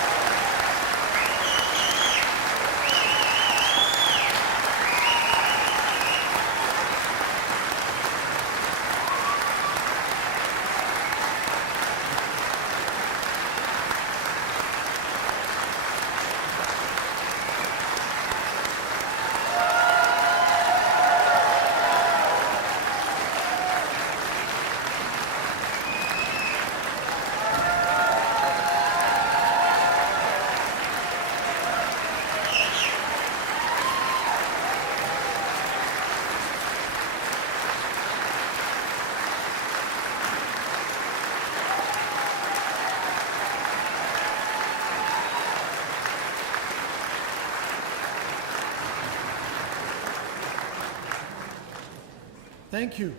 Thank you.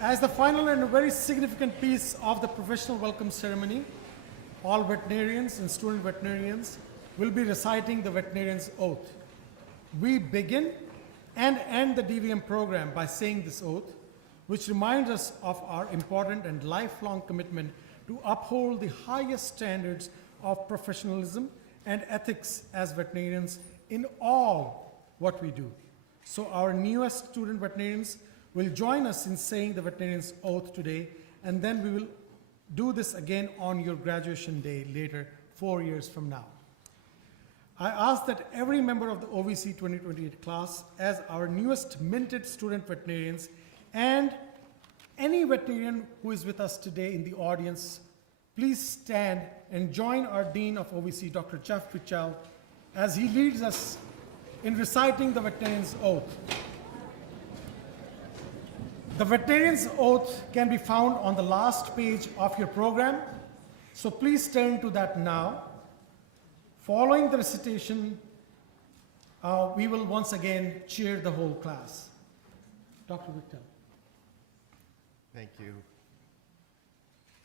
As the final and a very significant piece of the professional welcome ceremony, all veterinarians and student veterinarians will be reciting the veterinarian's oath. We begin and end the DVM program by saying this oath, which reminds us of our important and lifelong commitment to uphold the highest standards of professionalism and ethics as veterinarians in all what we do. So our newest student veterinarians will join us in saying the veterinarian's oath today, and then we will do this again on your graduation day later, 4 years from now. I ask that every member of the OVC 2028 class, as our newest minted student veterinarians, and any veterinarian who is with us today in the audience, please stand and join our Dean of OVC, Dr. Jeff Wichtel, as he leads us in reciting the veterinarian's oath. The veterinarian's oath can be found on the last page of your program, so please turn to that now. Following the recitation, we will once again cheer the whole class. Dr. Wichtel. Thank you.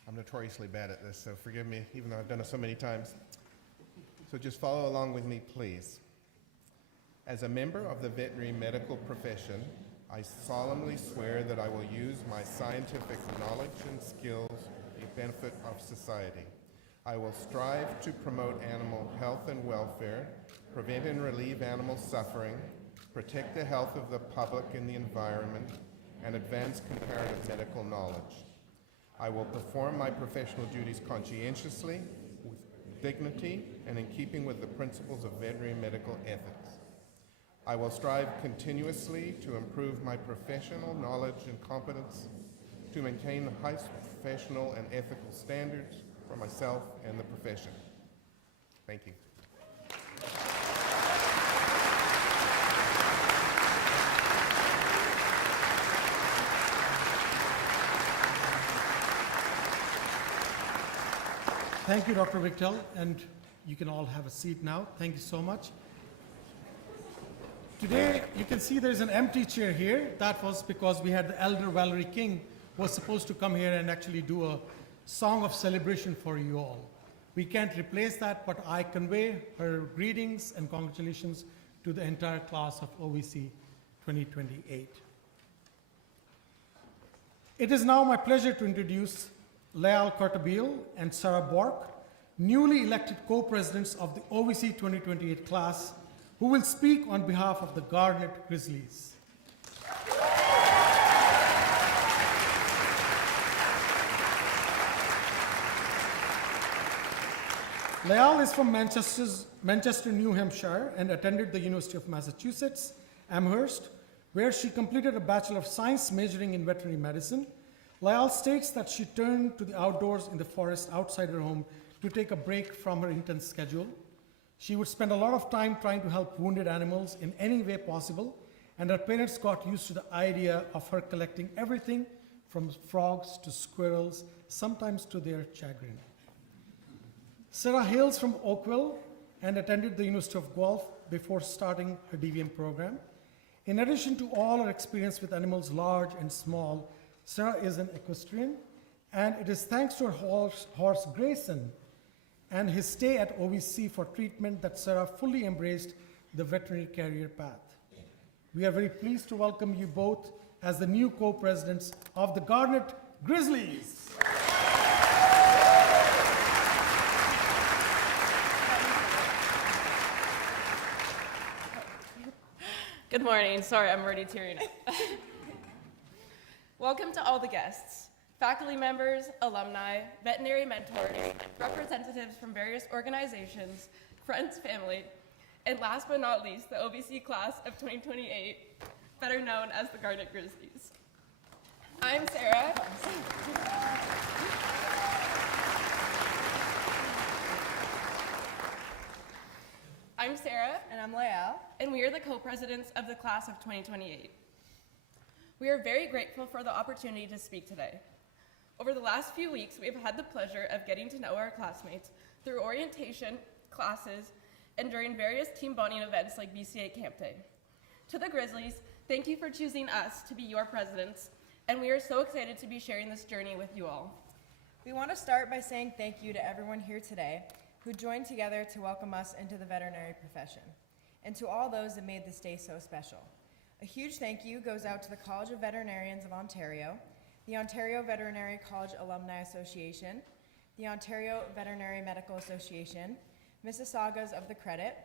I'm notoriously bad at this, so forgive me, even though I've done it so many times. So just follow along with me, please. As a member of the veterinary medical profession, I solemnly swear that I will use my scientific knowledge and skills for the benefit of society. I will strive to promote animal health and welfare, prevent and relieve animal suffering, protect the health of the public and the environment, and advance comparative medical knowledge. I will perform my professional duties conscientiously, with dignity, and in keeping with the principles of veterinary medical ethics. I will strive continuously to improve my professional knowledge and competence, to maintain the highest professional and ethical standards for myself and the profession. Thank you. Thank you, Dr. Wichtel, and you can all have a seat now. Thank you so much. Today, you can see there's an empty chair here. That was because we had the elder Valerie King was supposed to come here and actually do a song of celebration for you all. We can't replace that, but I convey her greetings and congratulations to the entire class of OVC 2028. It is now my pleasure to introduce Layal and Sarah Bourque, newly elected co-presidents of the OVC 2028 class, who will speak on behalf of the Garnet Grizzlies. Layal is from Manchester, New Hampshire, and attended the University of Massachusetts, Amherst, where she completed a Bachelor of Science majoring in veterinary medicine. Layal states that she turned to the outdoors in the forest outside her home to take a break from her intense schedule. She would spend a lot of time trying to help wounded animals in any way possible, and her parents got used to the idea of her collecting everything from frogs to squirrels, sometimes to their chagrin. Sarah hails from Oakville and attended the University of Guelph before starting her DVM program. In addition to all her experience with animals large and small, Sarah is an equestrian, and it is thanks to her horse Grayson and his stay at OVC for treatment that Sarah fully embraced the veterinary career path. We are very pleased to welcome you both as the new co-presidents of the Garnet Grizzlies. Good morning. Sorry, I'm already tearing up. Welcome to all the guests, faculty members, alumni, veterinary mentors, representatives from various organizations, friends, family, and last but not least, the OVC class of 2028, better known as the Garnet Grizzlies. I'm Sarah. I'm Sarah. And I'm Layal. And we are the co-presidents of the class of 2028. We are very grateful for the opportunity to speak today. Over the last few weeks, we have had the pleasure of getting to know our classmates through orientation, classes, and during various team bonding events like BCA Camp Day. To the Grizzlies, thank you for choosing us to be your presidents, and we are so excited to be sharing this journey with you all. We want to start by saying thank you to everyone here today who joined together to welcome us into the veterinary profession, and to all those that made this day so special. A huge thank you goes out to the College of Veterinarians of Ontario, the Ontario Veterinary College Alumni Association, the Ontario Veterinary Medical Association, Mississaugas of the Credit,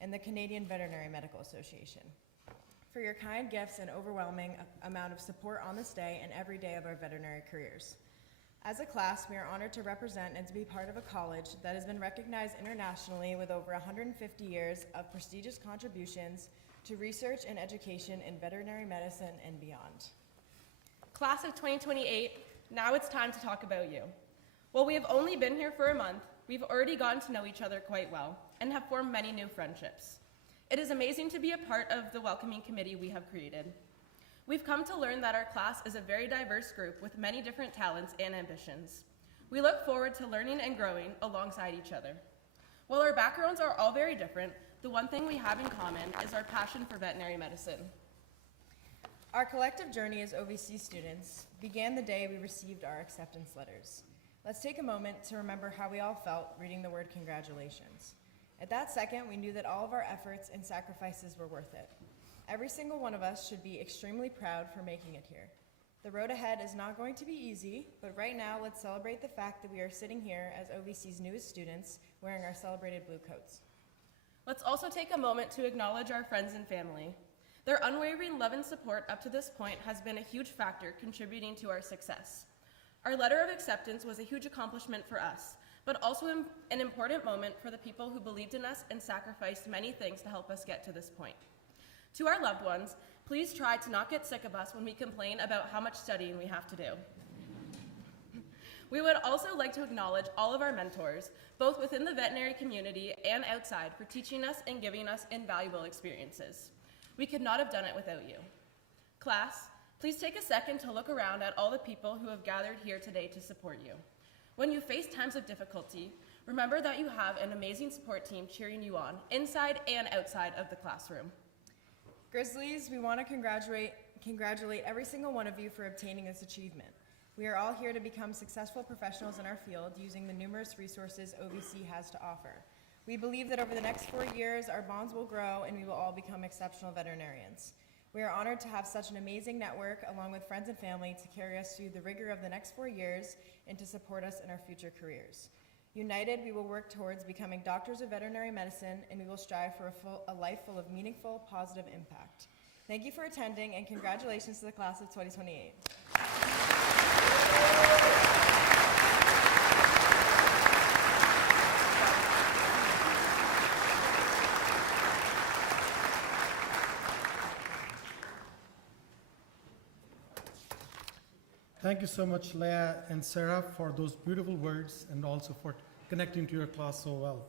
and the Canadian Veterinary Medical Association for your kind gifts and overwhelming amount of support on this day and every day of our veterinary careers. As a class, we are honored to represent and to be part of a college that has been recognized internationally with over 150 years of prestigious contributions to research and education in veterinary medicine and beyond. Class of 2028, now it's time to talk about you. While we have only been here for a month, we've already gotten to know each other quite well and have formed many new friendships. It is amazing to be a part of the welcoming committee we have created. We've come to learn that our class is a very diverse group with many different talents and ambitions. We look forward to learning and growing alongside each other. While our backgrounds are all very different, the one thing we have in common is our passion for veterinary medicine. Our collective journey as OVC students began the day we received our acceptance letters. Let's take a moment to remember how we all felt reading the word congratulations. At that second, we knew that all of our efforts and sacrifices were worth it. Every single one of us should be extremely proud for making it here. The road ahead is not going to be easy, but right now let's celebrate the fact that we are sitting here as OVC's newest students wearing our celebrated blue coats. Let's also take a moment to acknowledge our friends and family. Their unwavering love and support up to this point has been a huge factor contributing to our success. Our letter of acceptance was a huge accomplishment for us, but also an important moment for the people who believed in us and sacrificed many things to help us get to this point. To our loved ones, please try to not get sick of us when we complain about how much studying we have to do. We would also like to acknowledge all of our mentors, both within the veterinary community and outside, for teaching us and giving us invaluable experiences. We could not have done it without you. Class, please take a second to look around at all the people who have gathered here today to support you. When you face times of difficulty, remember that you have an amazing support team cheering you on, inside and outside of the classroom. Grizzlies, we want to congratulate every single one of you for obtaining this achievement. We are all here to become successful professionals in our field using the numerous resources OVC has to offer. We believe that over the next 4 years, our bonds will grow and we will all become exceptional veterinarians. We are honored to have such an amazing network, along with friends and family, to carry us through the rigor of the next 4 years and to support us in our future careers. United, we will work towards becoming doctors of veterinary medicine, and we will strive for a life full of meaningful, positive impact. Thank you for attending, and congratulations to the class of 2028. Thank you so much, Leah and Sarah, for those beautiful words and also for connecting to your class so well.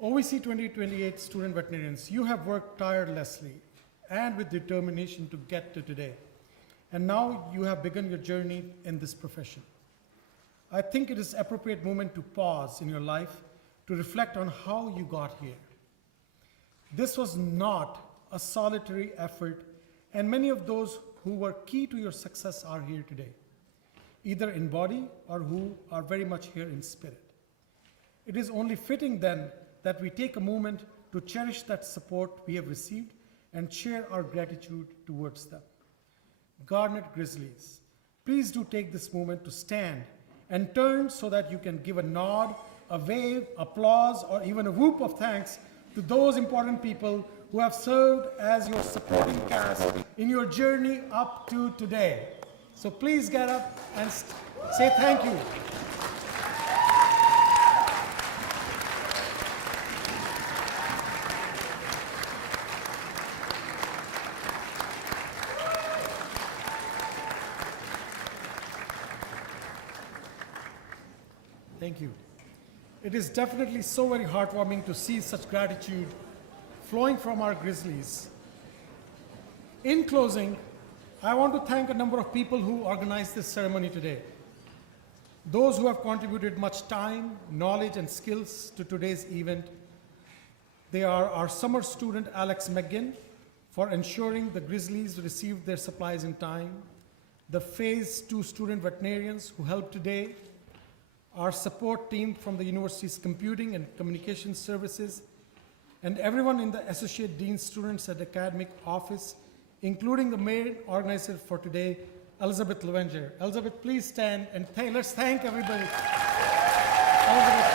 OVC 2028 student veterinarians, you have worked tirelessly and with determination to get to today. And now you have begun your journey in this profession. I think it is an appropriate moment to pause in your life to reflect on how you got here. This was not a solitary effort, and many of those who were key to your success are here today, either in body or who are very much here in spirit. It is only fitting then that we take a moment to cherish that support we have received and share our gratitude towards them. Garnet Grizzlies, please do take this moment to stand and turn so that you can give a nod, a wave, applause, or even a whoop of thanks to those important people who have served as your supporting cast in your journey up to today. So please get up and say thank you. Thank you. It is definitely so very heartwarming to see such gratitude flowing from our Grizzlies. In closing, I want to thank a number of people who organized this ceremony today. Those who have contributed much time, knowledge, and skills to today's event. They are our summer student, Alex McGinn, for ensuring the Grizzlies received their supplies in time. The Phase 2 student veterinarians who helped today. Our support team from the university's computing and communication services, and everyone in the Associate Dean Students at Academic Office, including the main organizer for today, Elizabeth Levenger. Elizabeth, please stand and let's thank everybody. Elizabeth,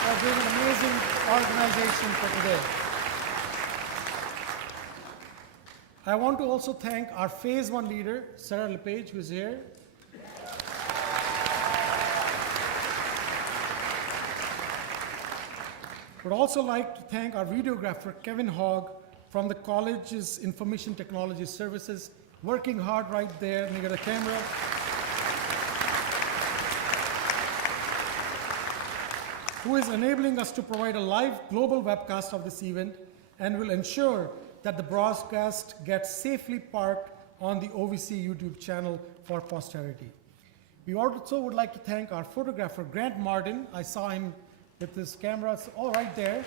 for doing an amazing organization for today. I want to also thank our Phase 1 leader, Sarah LePage, who is here. Would also like to thank our videographer, Kevin Hogg, from the college's Information Technology Services, working hard right there near the camera. Who is enabling us to provide a live global webcast of this event and will ensure that the broadcast gets safely parked on the OVC YouTube channel for posterity. We also would like to thank our photographer, Grant Martin. I saw him with his cameras all right there.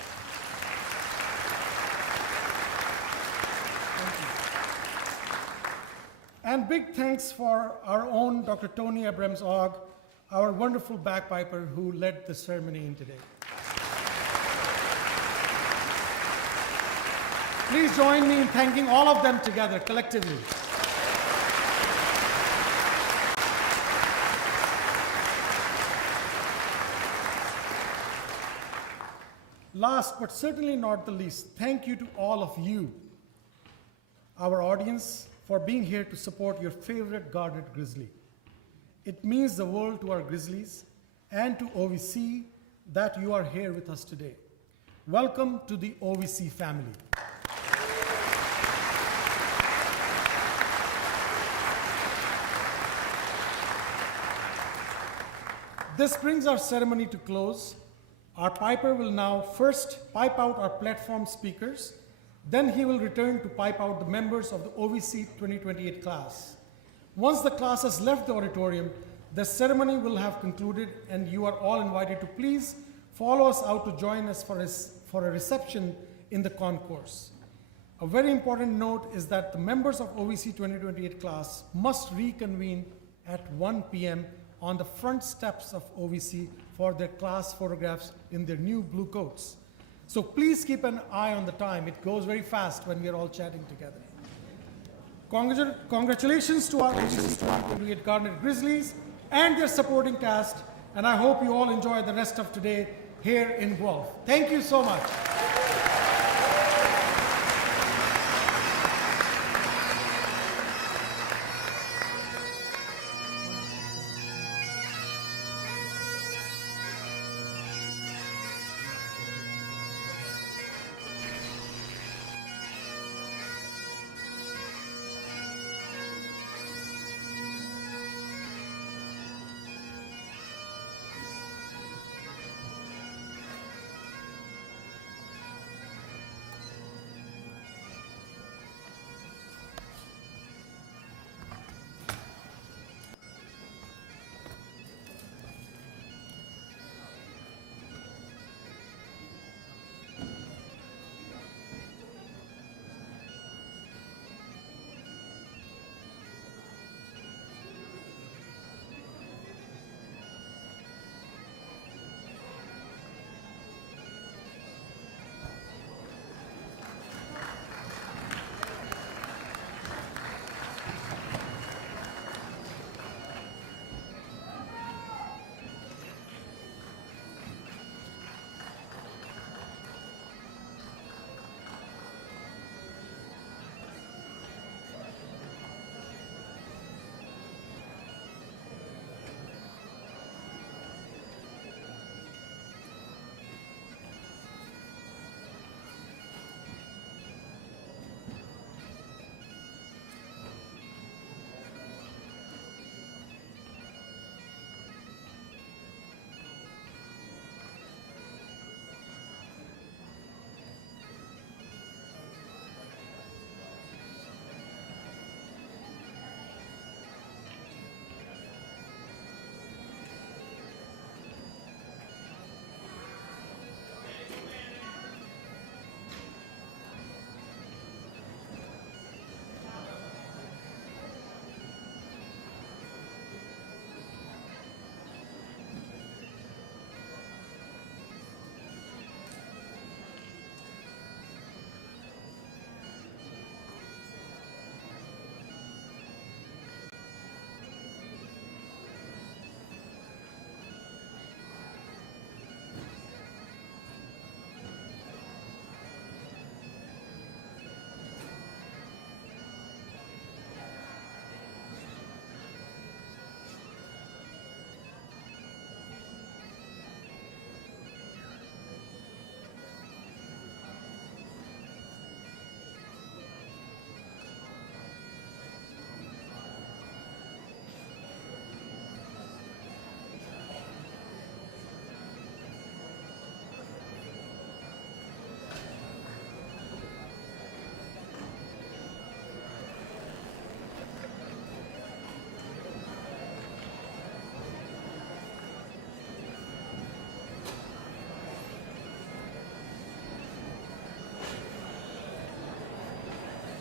Thank you. And big thanks for our own Dr. Tony Abrams-Ogg, our wonderful bagpiper who led the ceremony in today. Please join me in thanking all of them together, collectively. Last but certainly not the least, thank you to all of you, our audience, for being here to support your favorite Garnet Grizzly. It means the world to our Grizzlies and to OVC that you are here with us today. Welcome to the OVC family. This brings our ceremony to close. Our piper will now first pipe out our platform speakers, then he will return to pipe out the members of the OVC 2028 class. Once the class has left the auditorium, The ceremony will have concluded, and you are all invited to please follow us out to join us for a reception in the concourse. A very important note is that the members of OVC 2028 class must reconvene at 1 p.m. on the front steps of OVC for their class photographs in their new blue coats. So please keep an eye on the time. It goes very fast when we are all chatting together. Congratulations to our OVC 2028 Garnet Grizzlies and their supporting cast, and I hope you all enjoy the rest of today here in Guelph. Thank you so much.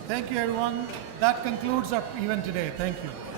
Thank you, everyone. That concludes our event today. Thank you.